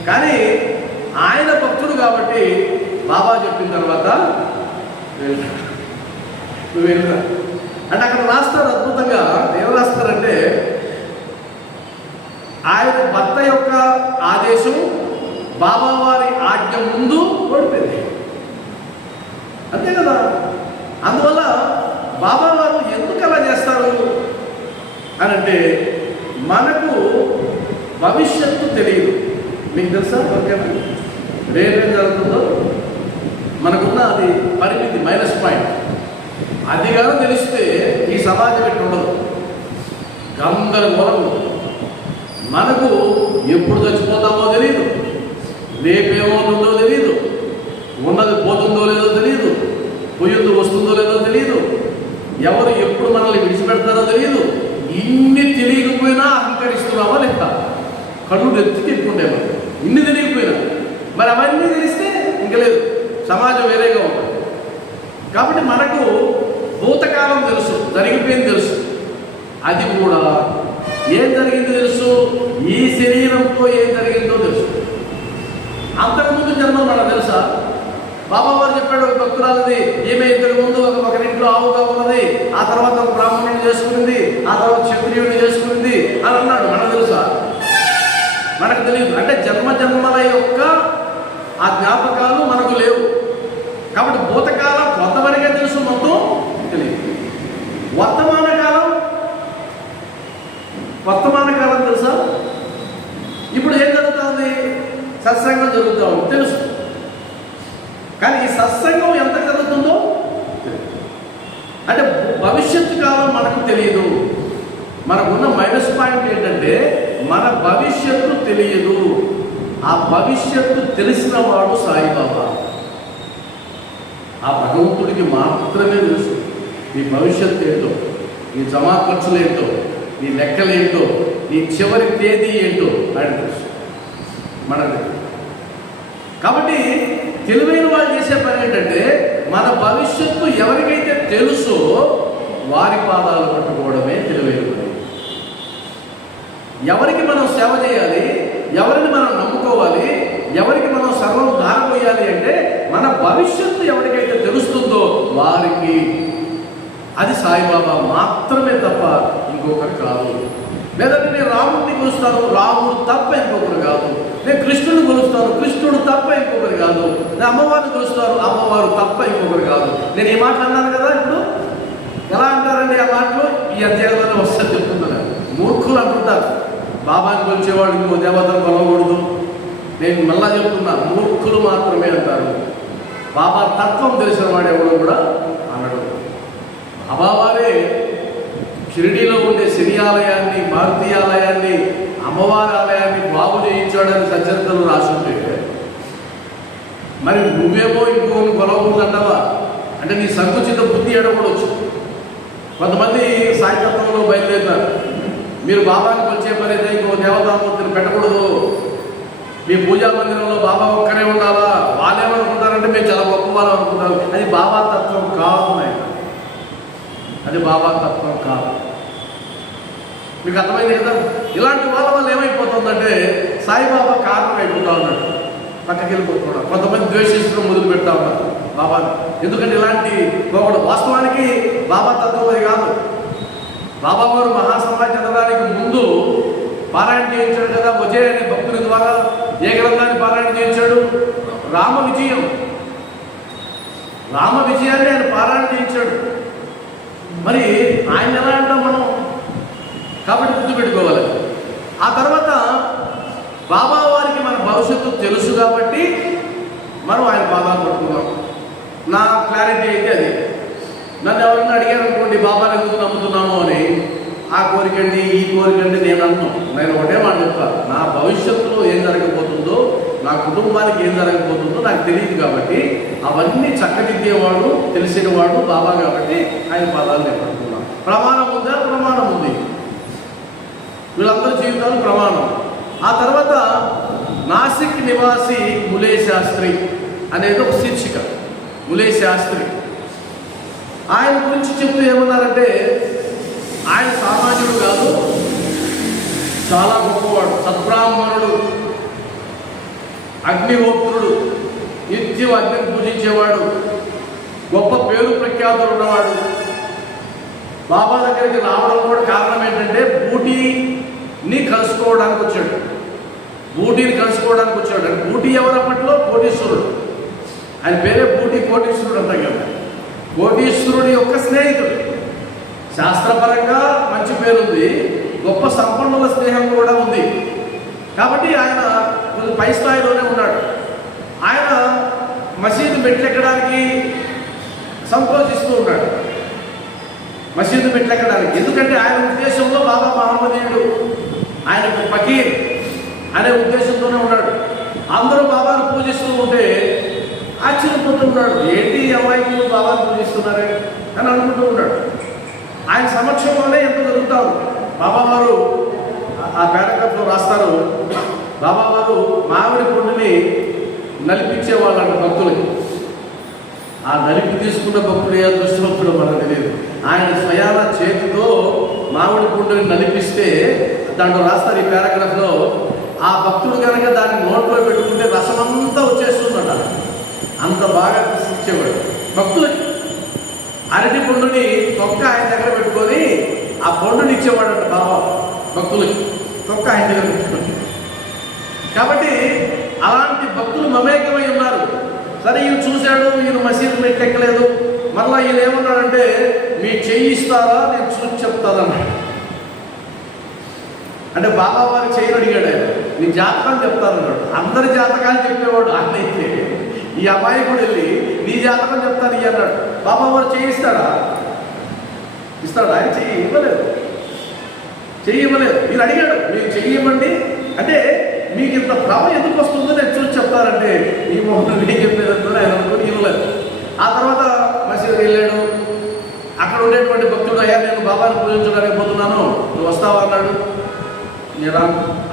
కానీ ఆయన భక్తుడు కాబట్టి బాబా చెప్పిన తర్వాత నువ్వు వెళ్ళిరా అంటే అక్కడ రాస్తారు అద్భుతంగా. ఏం రాస్తారంటే, ఆయన భర్త యొక్క ఆదేశం బాబావారి ఆజ్ఞ ముందు ఓడిపోయింది, అంతే కదా. అందువల్ల బాబావారు ఎందుకు అలా చేస్తారు అని అంటే, మనకు భవిష్యత్తు తెలియదు. మీకు తెలుసా? ఓకేనా, రేపేం జరుగుతుందో మనకున్న అది పరిమితి, -పాయింట్. అది కానీ తెలిస్తే ఈ సమాజం ఎట్లా ఉండదు, గందరగోళం. మనకు ఎప్పుడు చచ్చిపోతామో తెలియదు, రేపేమవుతుందో తెలియదు, ఉన్నది పోతుందో లేదో తెలియదు, పోయిందో వస్తుందో లేదో తెలియదు, ఎవరు ఎప్పుడు మనల్ని విడిచిపెడతారో తెలియదు. ఇన్ని తెలియకపోయినా అహంకరిస్తున్నామా లేక కళ్ళు ఎత్తుకి ఎక్కుండేమో, ఇన్ని తెలియకపోయినా. మరి అవన్నీ తెలిస్తే ఇంక లేదు, సమాజం వేరేగా ఉంటుంది. కాబట్టి మనకు భూతకాలం తెలుసు, జరిగిపోయింది తెలుసు, అది కూడా ఏం జరిగిందో తెలుసు, ఈ శరీరంతో ఏం జరిగిందో తెలుసు. అంతకుముందు జన్మలు మనకు తెలుసా? బాబా వారు చెప్పాడు, ఒక భక్తురాలది ఈమె ఇంతకు ముందు ఒకరింట్లో ఆవుగా ఉన్నది, ఆ తర్వాత ఒక బ్రాహ్మణుని చేసుకునింది, ఆ తర్వాత క్షత్రియుడిని చేసుకునింది అని అన్నాడు. మనకు తెలుసా? మనకు తెలియదు. అంటే జన్మ జన్మల యొక్క ఆ జ్ఞాపకాలు మనకు లేవు కాబట్టి భూతకాలం కొంతవరకే తెలుసు, మొత్తం తెలియదు. వర్తమాన కాలం తెలుసా? ఇప్పుడు ఏం జరుగుతుంది? సత్సంగం జరుగుతూ ఉంది, తెలుసు. కానీ ఈ సత్సంగం ఎంత జరుగుతుందో అంటే భవిష్యత్తు కాలం మనకు తెలియదు. మనకున్న మైనస్ పాయింట్ ఏంటంటే మన భవిష్యత్తు తెలియదు. ఆ భవిష్యత్తు తెలిసిన వాడు సాయిబాబా. ఆ భగవంతుడికి మాత్రమే తెలుసు నీ భవిష్యత్తు ఏంటో, నీ జమా ఖర్చులు ఏంటో, నీ లెక్కలేంటో, నీ చివరి తేదీ ఏంటో ఆయన తెలుసు, మనకు. కాబట్టి తెలివైన వాళ్ళు చేసే పని ఏంటంటే మన భవిష్యత్తు ఎవరికైతే తెలుసో వారి పాదాలు పట్టుకోవడమే తెలివైన పని. ఎవరికి మనం సేవ చేయాలి, ఎవరిని మనం నమ్ముకోవాలి, ఎవరికి మనం సర్వం దారిపోయాలి అంటే మన భవిష్యత్తు ఎవరికైతే తెలుస్తుందో వారికి. అది సాయిబాబా మాత్రమే తప్ప ఇంకొకరు కాదు. లేదంటే నేను రాముడిని కొలుస్తాను, రాముడు తప్ప ఇంకొకరు కాదు. నేను కృష్ణుని కొలుస్తాను, కృష్ణుడు తప్ప ఇంకొకరు కాదు. నేను అమ్మవారిని కొలుస్తాను, అమ్మవారు తప్ప ఇంకొకరు కాదు. నేను ఈ మాటలు అన్నాను కదా. ఇప్పుడు ఎలా అంటారండి ఆ మాటలు? ఈ అధ్యాయంలోనే వస్తుంది, చెప్తున్నాను. మూర్ఖులు అంటుంటారు బాబాని కొలిచేవాడు ఇంకో దేవతను కొలవకూడదు. నేను మళ్ళా చెప్తున్నా, మూర్ఖులు మాత్రమే అంటారు. బాబా తత్వం తెలిసిన వాడు ఎవడు కూడా అనడు. బాబావారే షిరిడీలో ఉండే శని ఆలయాన్ని, మారుతి ఆలయాన్ని, అమ్మవారి ఆలయాన్ని బాగు చేయించాడని సచరిత్రలు రాసుంటే మరి నువ్వేమో ఇంకోని కొలవకూడదు అంటావా? అంటే నీ సంకుచిత బుద్ధి ఎడకూడవచ్చు. కొంతమంది సాయితత్వంలో బయలుదేరుతారు, మీరు బాబాకి వచ్చే పని అయితే ఇంకో దేవతామూర్తిని పెట్టకూడదు, మీ పూజా మందిరంలో బాబా ఒక్కడే ఉండాలా. వాళ్ళేమనుకుంటారంటే మేము చాలా గొప్ప వాళ్ళు అనుకుంటారు. అది బాబా తత్వం కాదు నాయన, అది బాబా తత్వం కాదు. మీకు అర్థమైంది కదా? ఇలాంటి వాళ్ళ వల్ల ఏమైపోతుందంటే సాయిబాబా కారణం అయిపోతా ఉన్నాడు, పక్కకి వెళ్ళిపోతున్నాడు. కొంతమంది ద్వేషించడం మొదలు పెడతా ఉన్నారు బాబాని. ఎందుకంటే ఇలాంటి వాస్తవానికి బాబా తత్వం అది కాదు. బాబా వారు మహాసమాజ్ చదవడానికి ముందు పారాయణ చేయించాడు కదా విజయ అనే భక్తుని ద్వారా. ఏ గ్రంథాన్ని పారాయణ చేయించాడు? రామ విజయం. రామ విజయాన్ని ఆయన పారాయణ చేయించాడు. మరి ఆయన ఎలా అంటాం మనం? కాబట్టి గుర్తుపెట్టుకోవాలి. ఆ తర్వాత బాబా వారికి మన భవిష్యత్తు తెలుసు కాబట్టి మనం ఆయన పాదాలు పట్టుకున్నాం. నా క్లారిటీ అయితే అది. నన్ను ఎవరైనా అడిగారు అనుకోండి, బాబాని ఎందుకు నమ్ముతున్నాము అని, ఆ కోరికండి ఈ కోరికండి నేను అన్నాను. నేను ఒకటే మాట చెప్తాను, నా భవిష్యత్తులో ఏం జరగబోతుందో, నా కుటుంబానికి ఏం జరగబోతుందో నాకు తెలియదు కాబట్టి అవన్నీ చక్కదిద్దేవాడు, తెలిసినవాడు బాబా కాబట్టి ఆయన పాదాలు నేను పట్టుకున్నాను. ప్రమాణం ఉందా? ప్రమాణం ఉంది. వీళ్ళందరి జీవితాలు ప్రమాణం. ఆ తర్వాత నాసిక్ నివాసి ములే శాస్త్రి అనేది ఒక శీర్షిక. ములే శాస్త్రి ఆయన గురించి చెప్తూ ఏమన్నారంటే ఆయన సామాన్యుడు కాదు, చాలా గొప్పవాడు, సద్బ్రాహ్మణుడు, అగ్నిహోత్రుడు, నిత్యం అగ్నిని పూజించేవాడు, గొప్ప పేరు ప్రఖ్యాతులు ఉన్నవాడు. బాబా దగ్గరికి రావడం కూడా కారణం ఏంటంటే బూటీని కలుసుకోవడానికి వచ్చాడు. బూటీని కలుసుకోవడానికి వచ్చాడు. అంటే బూటీ ఎవరప్పట్లో? కోటీశ్వరుడు. ఆయన పేరే బూటీ కోటీశ్వరుడు అంటాం కదా. కోటీశ్వరుడి యొక్క స్నేహితుడు. శాస్త్రపరంగా మంచి పేరుంది, గొప్ప సంపన్నుల స్నేహం కూడా ఉంది. కాబట్టి ఆయన కొంచెం పై స్థాయిలోనే ఉన్నాడు. ఆయన మసీదు మెట్లెక్కడానికి సంకోచిస్తూ ఉన్నాడు, మసీదు మెట్లెక్కడానికి. ఎందుకంటే ఆయన ఉద్దేశంలో బాబా మహమ్మదీయుడు, ఆయన ఫకీర్ అనే ఉద్దేశంతోనే ఉన్నాడు. అందరూ బాబాను పూజిస్తూ ఉంటే ఆశ్చర్యపోతున్నాడు, ఏంటి అమ్మాయికి బాబాను పూజిస్తున్నారే అని అనుకుంటూ ఉన్నాడు. ఆయన సమక్షంలోనే ఎంత జరుగుతారు. బాబావారు ఆ పారాగ్రాఫ్లో రాస్తారు, బాబావారు మామిడి పండుని నలిపించేవాళ్ళంట భక్తులకి. ఆ నలిపి తీసుకున్న భక్తుడు ఏ దృష్టిభక్తుడో మనకు తెలియదు. ఆయన స్వయాన చేతితో మామిడి పండుని నలిపిస్తే దాంట్లో రాస్తారు ఈ పారాగ్రాఫ్లో, ఆ భక్తుడు కనుక దాన్ని నోట్లో పెట్టుకుంటే రసమంతా వచ్చేస్తుందట. అంత బాగా ఇచ్చేవాడు భక్తులకి. అరటి పండుని తొక్క ఆయన దగ్గర పెట్టుకొని ఆ పండుని ఇచ్చేవాడంట బాబా భక్తులకి, తొక్క ఆయన దగ్గర పెట్టుకొని. కాబట్టి అలాంటి భక్తులు మమేకమై ఉన్నారు. సరే ఈయన చూశాడు, ఈయన మసీదు మెట్టెక్కలేదు, మళ్ళీ ఈయన ఏమన్నాడంటే మీ చెయ్యి ఇస్తారా నేను చూసి చెప్తానన్నాడు. అంటే బాబా వారికి చెయ్యి అడిగాడు ఆయన, నీ జాతకాలు చెప్తానన్నాడు. అందరి జాతకాలు చెప్పేవాడు ఆయనైతే, ఈ అమ్మాయి కూడా వెళ్ళి నీ జాతకం చెప్తాను ఇవి అన్నాడు. బాబా వారు చేయిస్తాడా? ఇస్తాడు. ఆయన చెయ్యి ఇవ్వలేదు, చెయ్యి ఇవ్వలేదు. మీరు అడిగాడు మీరు చెయ్యి ఇవ్వండి అంటే మీకు ఇంత భ్రమ ఎందుకు వస్తుందో నేను చూసి చెప్తానంటే ఈ మొహం నేను చెప్పేదంటే ఆయన అనుకుని ఇవ్వలేదు. ఆ తర్వాత మసీదు వెళ్ళాడు. అక్కడ ఉండేటువంటి భక్తుడు, అయ్యా నేను బాబాని పూజించడానికి పోతున్నాను, నువ్వు వస్తావా అన్నాడు. నేను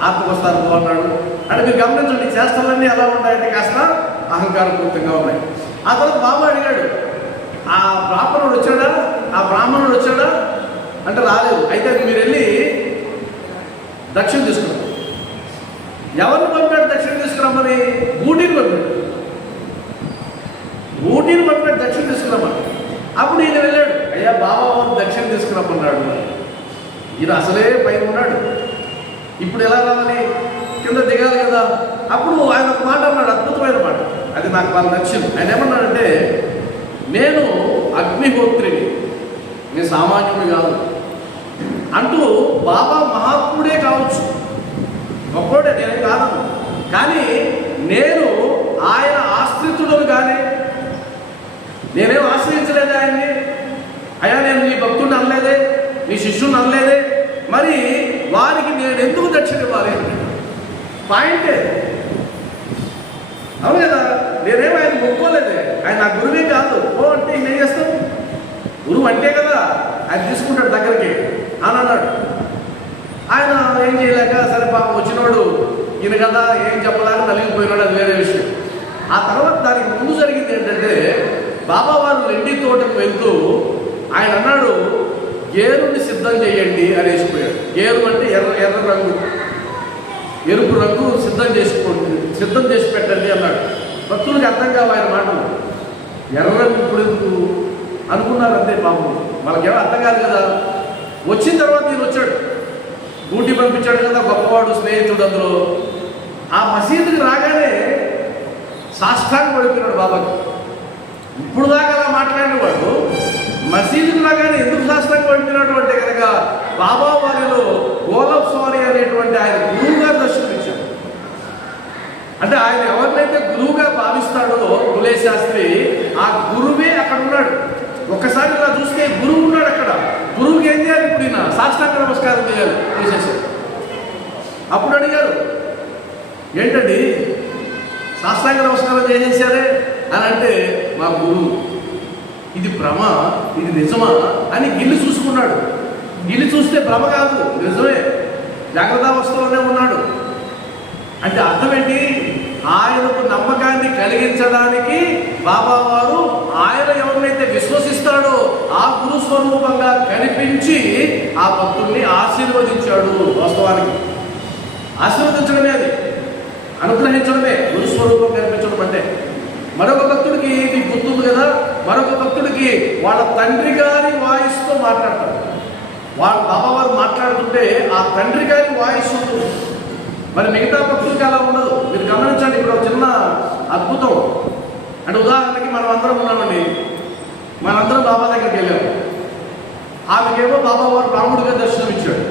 ఆత్మకు వస్తాను అన్నాడు. అంటే మీరు గమనించండి, చేష్టలన్నీ ఎలా ఉంటాయంటే కాస్త అహంకారపూరితంగా ఉన్నాయి. ఆ తర్వాత బాబా అడిగాడు, ఆ బ్రాహ్మణుడు వచ్చాడా, ఆ బ్రాహ్మణుడు వచ్చాడా అంటే రాలేదు. అయితే మీరు వెళ్ళి దక్షిణ తీసుకున్నాం. ఎవరిని పంపాడు దక్షిణ తీసుకురమ్మని? ఊటీని పంపాడు. ఊటీని పంపాడు దక్షిణ తీసుకురమ్మని. అప్పుడు ఈయన వెళ్ళాడు, అయ్యా బాబా వారు దక్షిణ తీసుకురమ్మన్నాడు. ఈయన అసలే పైన ఉన్నాడు, ఇప్పుడు ఎలా రావాలి, కింద దిగాలి కదా. అప్పుడు ఆయన ఒక మాట అన్నాడు, అద్భుతమైన మాట, అది నాకు వాళ్ళు నచ్చింది. ఆయన ఏమన్నాడంటే నేను అగ్నిహోత్రిని, నేను సామాన్యుని కాదు అంటూ. బాబా మహాత్ముడే కావచ్చు, గొప్పోడే, నేనేం కాదు, కానీ నేను ఆయన ఆశ్రితుడను కానీ నేనేం ఆశ్రయించలేదే ఆయన్ని. అయ్యా నేను నీ భక్తుడిని అనలేదే, నీ శిష్యుని అనలేదే, మరి వారికి నేను ఎందుకు దక్షిణ ఇవ్వాలి? పాయింటే అవును కదా. నేనేమో ఆయన మొక్కోలేదే, ఆయన నా గురువే కాదు. ఓ అంటే ఏం చేస్తాం, గురువు అంటే కదా ఆయన తీసుకుంటాడు దగ్గరికి అని అన్నాడు. ఆయన ఏం చేయలేక సరే పాపం వచ్చినవాడు ఈయన కదా ఏం చెప్పలేక నలిగిపోయినాడు, అది వేరే విషయం. ఆ తర్వాత దానికి ముందు జరిగింది ఏంటంటే బాబా వారు లెండి తోటకు వెళ్తూ ఆయన అన్నాడు గేరుని సిద్ధం చేయండి అని వేసిపోయాడు. గేరు అంటే ఎర్ర రంగు, ఎరుపు రంగు సిద్ధం చేసి పెట్టండి అన్నాడు. భక్తులకి అర్థం కావు ఆయన మాటలు. ఎర్ర రంగు ఇప్పుడు ఎందుకు అనుకున్నారు అంతే పాపం, వాళ్ళకేమో అర్థం కాదు కదా. వచ్చిన తర్వాత ఈయన వచ్చాడు, డ్యూటీ పంపించాడు కదా, గొప్పవాడు స్నేహితుడు. అందులో ఆ మసీదుకి రాగానే సాష్టాంగ పడిపోయినాడు బాబాకి. ఇప్పుడు దాకా అలా మాట్లాడినవాడు మసీదుకి రాగానే ఎందుకు సాష్టాంగ పడిపోయినాడు అంటే కనుక బాబా వారిలో గోలప్ స్వామి అనేటువంటి ఆయన గురువు గారు దర్శనమిచ్చాడు. అంటే ఆయన ఎవరినైతే గురువుగా భావిస్తాడో గులే శాస్త్రి, ఆ గురువే అక్కడ ఉన్నాడు. ఒక్కసారి ఇలా చూస్తే గురువు ఉన్నాడు అక్కడ. గురువుకి ఏం చేయాలి? ఇప్పుడు ఈయన సాష్టాంగ నమస్కారం చేయాలి చేసేసాడు. అప్పుడు అడిగారు ఏంటండి సాష్టాంగ నమస్కారం చేసేసారే అని అంటే మా గురువు, ఇది భ్రమ ఇది నిజమా అని గిల్లి చూసుకున్నాడు. గిల్లి చూస్తే భ్రమ కాదు, నిజమే, జాగ్రత్తావస్థలోనే ఉన్నాడు. అంటే అర్థం ఏంటి? ఆయనకు నమ్మకాన్ని కలిగించడానికి బాబా వారు ఆయన ఎవరినైతే విశ్వసిస్తాడో ఆ గురు స్వరూపంగా కనిపించి ఆ భక్తుల్ని ఆశీర్వదించాడు. వాస్తవానికి ఆశీర్వదించడమే, అది అనుగ్రహించడమే గురు స్వరూపం కనిపించడం అంటే. మరొక భక్తుడికి ఇది గుర్తుంది కదా, మరొక భక్తుడికి వాళ్ళ తండ్రి గారి వాయిస్తో మాట్లాడతారు. వాళ్ళ బాబా వారు మాట్లాడుతుంటే ఆ తండ్రి గారి వాయిస్ ఉంటుంది. మరి మిగతా భక్తులకి అలా ఉండదు. మీరు గమనించండి, ఇప్పుడు ఒక చిన్న అద్భుతం. అంటే ఉదాహరణకి మనం అందరం ఉన్నామండి, మనందరం బాబా దగ్గరికి వెళ్ళాము. ఆమెకేమో బాబా వారు రాముడిగా దర్శనం ఇచ్చాడు.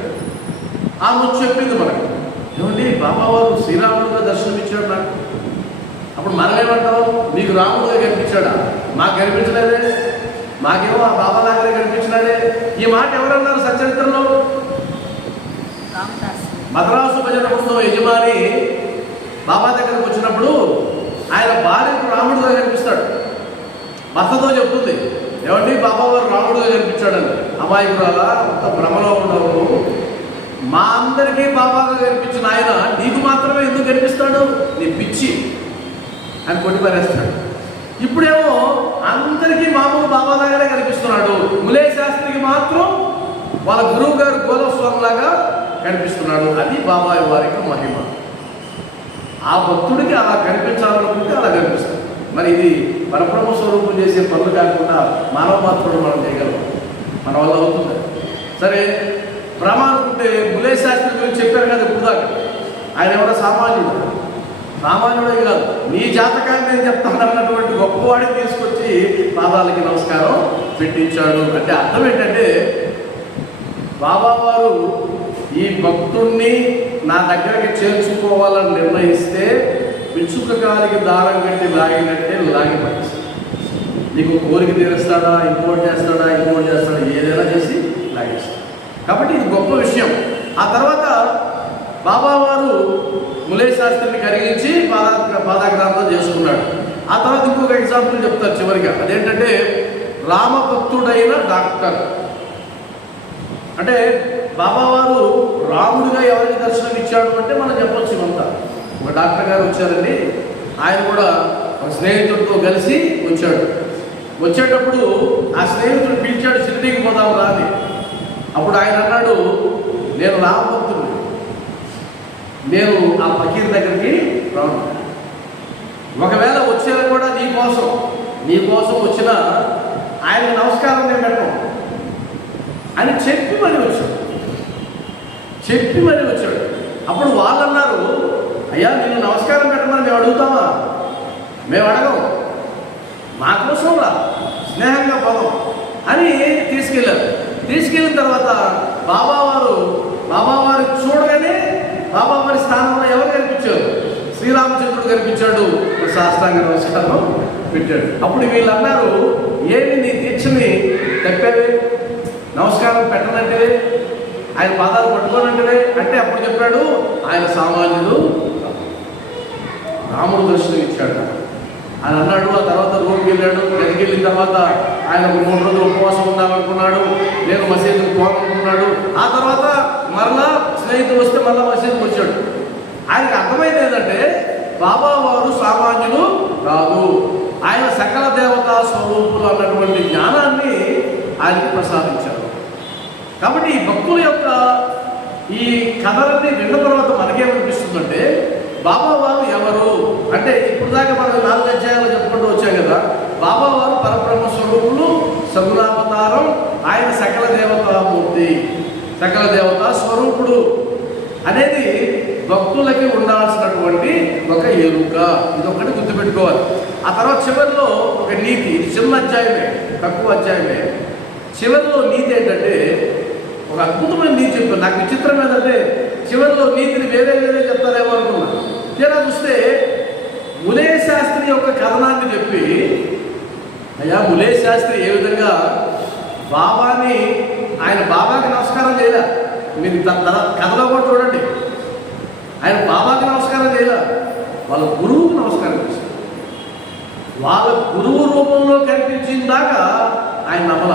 ఆమె వచ్చి చెప్పింది మనకు, ఏమండి బాబా వారు శ్రీరాముడిగా దర్శనం ఇచ్చాడు నాకు. అప్పుడు మనం ఏమంటాం? మీకు రాముడిగా కనిపించాడా? మాకు కనిపించలేదే, మాకేమో ఆ బాబా దగ్గర కనిపించినాడే. ఈ మాట ఎవరన్నారు సచరిత్రలో? మద్రాసు భజన బృందం యజమాని బాబా దగ్గరకు వచ్చినప్పుడు ఆయన భార్యకు రాముడిగా కనిపిస్తాడు. భర్తతో చెప్తుంది, ఏమండి బాబా వారు రాముడిగా కనిపించాడని. అమాయకురాలా, అంత భ్రమలో ఉండవు, మా అందరికీ బాబాగా కనిపించిన ఆయన నీకు మాత్రమే ఎందుకు కనిపిస్తాడు? నీ పిచ్చి అని కొట్టి పారేస్తాడు. ఇప్పుడేమో అందరికీ మామూలు బాబా దగ్గరే కనిపిస్తున్నాడు, ములే శాస్త్రికి మాత్రం వాళ్ళ గురువు గారు గోలప్ స్వామిలాగా కనిపిస్తున్నాడు. అది బాబాయ్ వారికి మహిమ. ఆ భక్తుడికి అలా కనిపించాలనుకుంటే అలా కనిపిస్తాడు. మరి ఇది పరబ్రహ్మ స్వరూపం చేసే పనులు కాకుండా మానవ మాత్రుడు మనం చేయగలం, మన వల్ల అవుతుంది. సరే, ప్రమాణకుంటే ములే శాస్త్రి గురించి చెప్పారు కదా ఇప్పుడు దాకా. ఆయన ఎవరో సామాన్యుడే కాదు, నీ జాతకాన్ని నేను చెప్తాను అన్నటువంటి గొప్పవాడిని తీసుకొచ్చి పాదాలకి నమస్కారం పెట్టించాడు. అంటే అర్థం ఏంటంటే, బాబావారు ఈ భక్తుణ్ణి నా దగ్గరికి చేర్చుకోవాలని నిర్ణయిస్తే పిచ్చుక కాలికి దారం కట్టి లాగినట్టే లాగి పట్టిస్తాడు. నీకు కోరిక తీరుస్తాడా, ఇంకోటి చేస్తాడా, ఏదైనా చేసి లాగేస్తాడు. కాబట్టి ఇది గొప్ప విషయం. ఆ తర్వాత బాబావారు ములే శాస్త్రిని కరిగించి పాదాగ్రాంతం చేసుకున్నాడు. ఆ తర్వాత ఇంకొక ఎగ్జాంపుల్ చెప్తారు చివరిగా. అదేంటంటే, రామభక్తుడైన డాక్టర్. అంటే బాబావారు రాముడిగా ఎవరికి దర్శనం ఇచ్చాడు అంటే మనం చెప్పొచ్చు. ఇవంతా ఒక డాక్టర్ గారు వచ్చారండి, ఆయన కూడా ఒక స్నేహితుడితో కలిసి వచ్చేటప్పుడు ఆ స్నేహితుడు పిలిచాడు, షిరిడీకి పోదాం రా అని. అప్పుడు ఆయన అన్నాడు, నేను రామభక్తుడిని, నేను ఆ ఫకీర్ దగ్గరికి రాను. ఒకవేళ వచ్చేది కూడా నీకోసం వచ్చిన ఆయనకు నమస్కారం నేను పెట్టను అని చెప్పి మరి వచ్చాడు. అప్పుడు వాళ్ళు అన్నారు, అయ్యా నేను నమస్కారం పెట్టమని మేము అడుగుతామా? మేము అడగం, మా కోసం రా, స్నేహంగా పోదాం అని తీసుకెళ్ళిన తర్వాత బాబావారు చూడగానే బాబావారి స్థానంలో ఎవరు కనిపించారు? శ్రీరామచంద్రుడు కనిపించాడు. సాష్టాంగ నమస్కారం పెట్టాడు. అప్పుడు వీళ్ళు అన్నారు, ఏమి నీ దీక్షని తప్పావే, నమస్కారం పెట్టనంటే, ఆయన పాదాలు పట్టుకోనంటే అంటే. అప్పుడు చెప్పాడు, ఆయన సామాన్యుడు, రాముడు దర్శనం ఇచ్చాడు అని అన్నాడు. ఆ తర్వాత రోడ్డుకి వెళ్ళాడు. గదికి వెళ్ళిన తర్వాత ఆయన 3 రోజులు ఉపవాసం ఉందామనుకున్నాడు. నేను మసీదుకు పోవాలనుకున్నాడు. ఆ తర్వాత మరలా స్నేహితులు వస్తే మళ్ళీ మసీదుకు వచ్చాడు. ఆయనకు అర్థమైంది ఏంటంటే, బాబావారు సామాన్యులు కాదు, ఆయన సకల దేవతా స్వరూపులు అన్నటువంటి జ్ఞానాన్ని ఆయనకి ప్రసాదించారు. కాబట్టి ఈ భక్తుల యొక్క ఈ కథలన్నీ విన్న తర్వాత మనకేమనిపిస్తుందంటే, బాబావారు ఎవరు అంటే, ఇప్పుడు దాకా మనం 4 అధ్యాయాలు చెప్పుకుంటూ వచ్చాం కదా. బాబావారు పరబ్రహ్మ స్వరూపులు, సగుణావతారం, ఆయన సకల దేవతామూర్తి, సకల దేవతా స్వరూపుడు అనేది భక్తులకి ఉండాల్సినటువంటి ఒక ఎరుక. ఇది ఒకటి గుర్తుపెట్టుకోవాలి. ఆ తర్వాత చివరిలో ఒక నీతి, ఇది చిన్న అధ్యాయమే, తక్కువ అధ్యాయమే. చివరిలో నీతి ఏంటంటే, ఒక అద్భుతమైన నీతి చెప్పారు. నాకు విచిత్రం ఏంటంటే, చివరిలో నీతిని వేరే చెప్తారేమో అనుకున్నా. తీరా చూస్తే ములే శాస్త్రి యొక్క కథనాన్ని చెప్పి, అయ్యా ములే శాస్త్రి ఏ విధంగా ఆయన బాబాకి నమస్కారం చేయలే. మీరు కథలో కూడా చూడండి, ఆయన బాబాకి నమస్కారం చేయలే, వాళ్ళ గురువుకి నమస్కారం చేశారు. వాళ్ళ గురువు రూపంలో కనిపించిన దాకా ఆయన నమ్మల.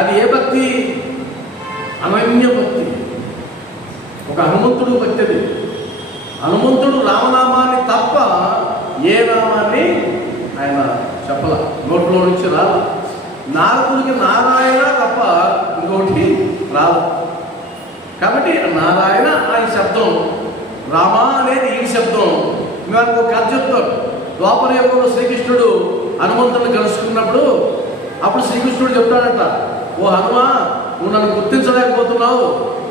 అది ఏ భక్తి? అనన్య భక్తి. ఒక హనుమంతుడు భక్తి. అది హనుమంతుడు రామనామాన్ని తప్ప ఏ నామాన్ని ఆయన చెప్పల, నోట్లో నుంచి రాల. నారదుడికి నారాయణ తప్ప ఇంకోటి రాల. కాబట్టి నారాయణ ఆయన శబ్దం, రామ అనేది ఈ శబ్దం. మేము ఒక కథ చెప్తాం. ద్వాపర యుగంలో శ్రీకృష్ణుడు హనుమంతుడిని కలుసుకున్నప్పుడు అప్పుడు శ్రీకృష్ణుడు చెప్తాడట, ఓ హనుమా, నువ్వు నన్ను గుర్తించలేకపోతున్నావు,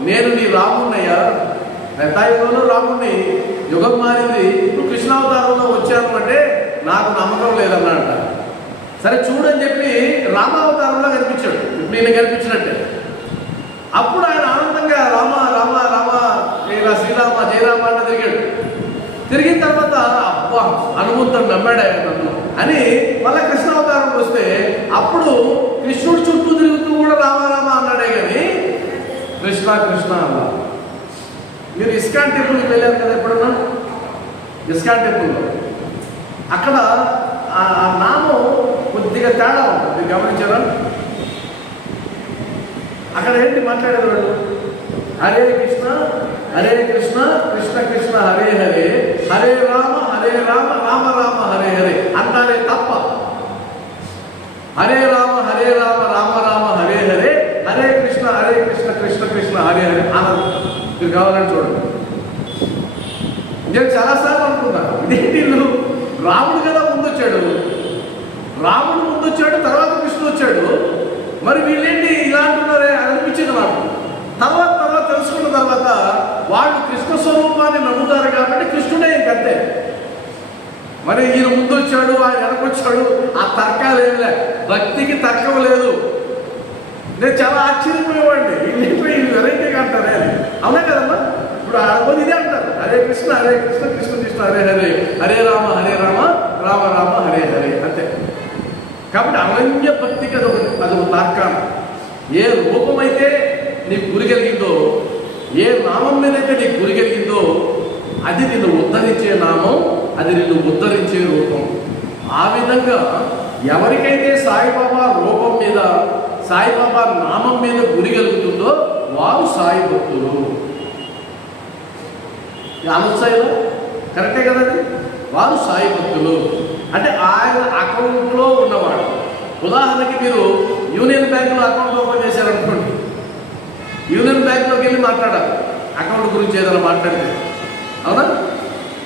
నేను నీ రాముడినయ్యా. త్రేతాయుగంలో రాముడిని, యుగం మారింది, ఇప్పుడు కృష్ణావతారంలో వచ్చాను అంటే నాకు నమ్మకం లేదన్నాడట. సరే చూడని చెప్పి రామావతారంలో కనిపించాడు. ఇప్పుడు ఈయన కనిపించినట్టే. అప్పుడు ఆయన ఆనందంగా రామ రామ రామ శ్రీరామ జయరామ అంటే తిరిగిన తర్వాత అబ్బా హనుమంతుడు నమ్మాడు నన్ను అని మళ్ళీ కృష్ణావతారం వస్తే అప్పుడు కృష్ణుడు చుట్టూ తిరుగుతూ కూడా రామ రామ అన్నాడే కానీ కృష్ణ కృష్ణ అన్నా. మీరు ఇస్కాన్ టెంపుల్కి వెళ్ళారు కదా ఎప్పుడన్నా? ఇస్కాన్ టెంపుల్లో అక్కడ ఆ నామం కొద్దిగా తేడా ఉంటుంది, మీరు గమనించారా? అక్కడ ఏంటి మాట్లాడేది వాళ్ళు? హరే కృష్ణ కృష్ణ కృష్ణ హరే హరే, హరే రామ రామ రామ హరే హరే అంటారే తప్ప హరే రామ రామ రామ హరే హరే, హరే కృష్ణ కృష్ణ కృష్ణ హరే హరే అన్నారు. మీరు కావాలని చూడండి. నేను చాలాసార్లు అనుకున్నాను, ఇదేంటి రాముడు కదా ముందు వచ్చాడు, రాముడు ముందు వచ్చాడు, తర్వాత కృష్ణుడు వచ్చాడు. మరి వీళ్ళేంటి ఇలా అంటున్నారే అని అనిపించింది నాకు. తర్వాత తెలుసుకున్న తర్వాత వాళ్ళు కృష్ణ స్వరూపాన్ని నమ్ముతారు కాబట్టి కృష్ణుడే ఇంకంతే. మరి ఈయన ముందు వచ్చాడు, ఆయన వెనకొచ్చాడు, ఆ తర్కాలు ఏమిలే, భక్తికి తర్కం లేదు. నేను చాలా ఆశ్చర్యపోయేవాడిని, వీళ్ళు వెరైటీగా అంటారే అని. అవునా కదమ్మా? ఇప్పుడు ఆడపోతే ఇదే అంటారు, హరే కృష్ణ హరే కృష్ణ కృష్ణ కృష్ణ హరే హరే, హరే రామ రామ రామ హరే హరే, అంతే. కాబట్టి అనన్య భక్తికి అదొక తార్కాణం. ఏ రూపమైతే నీకు గురి కలిగిందో, ఏ నామం మీదైతే నీకు గురి కలిగిందో అది నిన్ను ఉద్ధరించే నామం, అది నిన్ను ఉద్ధరించే రూపం. ఆ విధంగా ఎవరికైతే సాయిబాబా రూపం మీద, సాయిబాబా నామం మీద గురి కలుగుతుందో వారు సాయి భక్తులు. అనొచ్చాయిలో కరెక్టే కదండి. వారు సాయి భక్తులు అంటే ఆయన అకౌంట్లో ఉన్నవాడు. ఉదాహరణకి మీరు యూనియన్ బ్యాంకులో అకౌంట్ ఓపెన్ చేశారనుకోండి, యూనియన్ బ్యాంకులోకి వెళ్ళి మాట్లాడాలి అకౌంట్ గురించి ఏదైనా మాట్లాడితే, అవునా?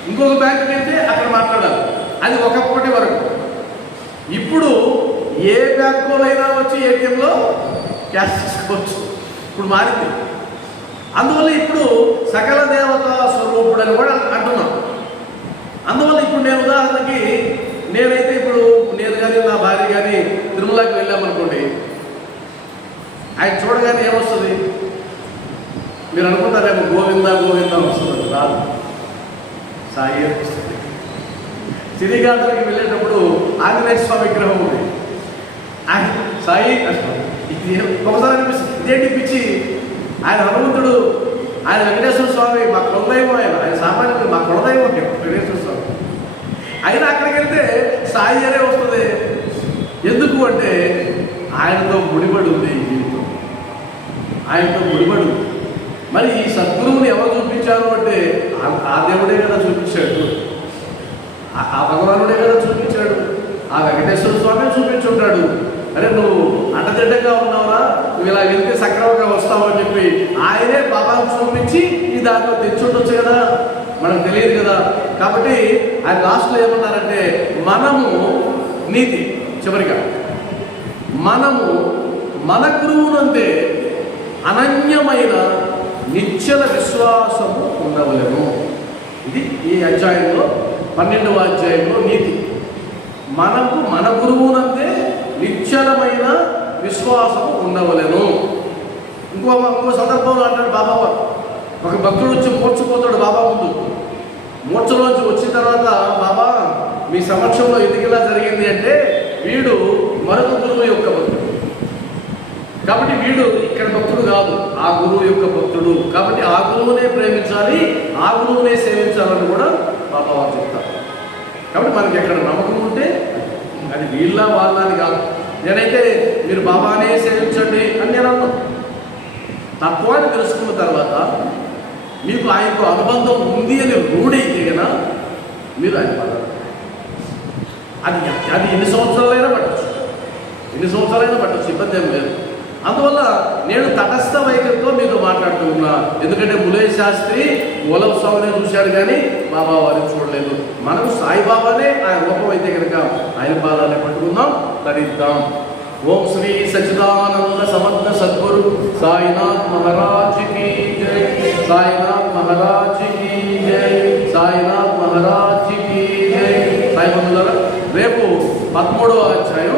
ఇంకొక బ్యాంకుకి వెళ్తే అక్కడ మాట్లాడాలి. అది ఒకప్పటి వరకు. ఇప్పుడు ఏ బ్యాంకులోనైనా వచ్చి ఏటీఎంలో క్యాష్ తీసుకోవచ్చు. ఇప్పుడు మారింది. అందువల్ల ఇప్పుడు సకల దేవతా స్వరూపుడు అని కూడా అంటున్నాం. అందువల్ల ఇప్పుడు నేను ఉదాహరణకి నేనైతే ఇప్పుడు నేను కానీ నా భార్య కానీ తిరుమలకి వెళ్ళామనుకోండి, ఆయన చూడగానే ఏమొస్తుంది? మీరు అనుకుంటారేమో గోవిందా గోవిందా వస్తుంది, రాదు, సాయి వస్తుంది. సిరిగాంతలకి వెళ్ళేటప్పుడు ఆంజనేయ స్వామి విగ్రహం ఉంది, ఆయన సాయి ఇది ఒకసారి అనిపిస్తుంది, ఇదేంటి పిచ్చి, ఆయన హనుమంతుడు, ఆయన వెంకటేశ్వర స్వామి మా కులదైవం, ఆయన సామాన్యుడు మా కులదైవం వెంకటేశ్వర స్వామి. అయినా అక్కడికి వెళ్తే సాయి అనే వస్తుంది. ఎందుకు అంటే ఆయనతో ముడిపడి ఉంది జీవితం, ఆయనతో ముడిపడి ఉంది. మరి ఈ సద్గురువుని ఎవరు చూపించారు అంటే ఆ దేవుడే కదా చూపించాడు, ఆ భగవానుడే కదా చూపించాడు, ఆ వెంకటేశ్వర స్వామి చూపించుంటాడు. అరే నువ్వు అంటదిడ్డంగా ఉన్నావురా, నువ్వు ఇలా వెళ్తే సక్రమంగా వస్తావు అని చెప్పి ఆయనే బాబాను చూపించి ఈ దాంట్లో తెచ్చుండొచ్చు కదా, మనకు తెలియదు కదా. కాబట్టి ఆయన లాస్ట్లో ఏమన్నారంటే మనము నీతి, చివరిగా మనము మన గురువునందే అనన్యమైన నిశ్చల విశ్వాసము ఉండవలెను. ఇది ఈ అధ్యాయంలో 12వ అధ్యాయంలో నీతి. మనకు మన గురువునందే నిశ్చలమైన విశ్వాసము ఉండవలెను. ఇంకో సందర్భంలో అంటాడు బాబా, ఒక భక్తుడు వచ్చి మూర్చిపోతాడు బాబా ముందు. మూర్చలోంచి వచ్చిన తర్వాత బాబా మీ సమక్షంలో ఎందుకులా జరిగింది అంటే వీడు మరొక గురువు యొక్క భక్తుడు, కాబట్టి వీడు ఇక్కడ భక్తుడు కాదు, ఆ గురువు యొక్క భక్తుడు, కాబట్టి ఆ గురువునే ప్రేమించాలి, ఆ గురువునే సేవించాలని కూడా బాబా వారు చెప్తారు. కాబట్టి మనకి ఎక్కడ నమ్మకం ఉంటే అది వీళ్ళ వాళ్ళ అని కాదు. నేనైతే మీరు బాబానే సేవించండి అని నేను అన్నాను. తత్వాన్ని తెలుసుకున్న తర్వాత మీకు ఆయనకు అనుబంధం ఉంది అని రూఢైతే కదా మీరు ఆయన పడాలి. అది ఎన్ని సంవత్సరాలైనా పట్టచ్చు, ఇబ్బంది ఏం లేదు. అందువల్ల నేను తటస్థ వైఖరితో మీతో మాట్లాడుతూ ఉన్నా. ఎందుకంటే ములయ్య శాస్త్రి గోలవ స్వామిని చూశాడు కానీ బాబా వారిని చూడలేదు. మనకు సాయిబాబానే ఆయన రూపం అయితే కనుక ఆయన పాదాన్ని పట్టుకుందాం, తరిద్దాం. ఓం శ్రీ సచ్చిదానంద సమర్థ సద్గురు సాయినాథ్ మహారాజ్ की जय, సాయినాథ్ మహారాజ్ की जय, సాయినాథ్ మహారాజ్ की जय. సాయి బంధువులారా, రేపు 13వ అధ్యాయం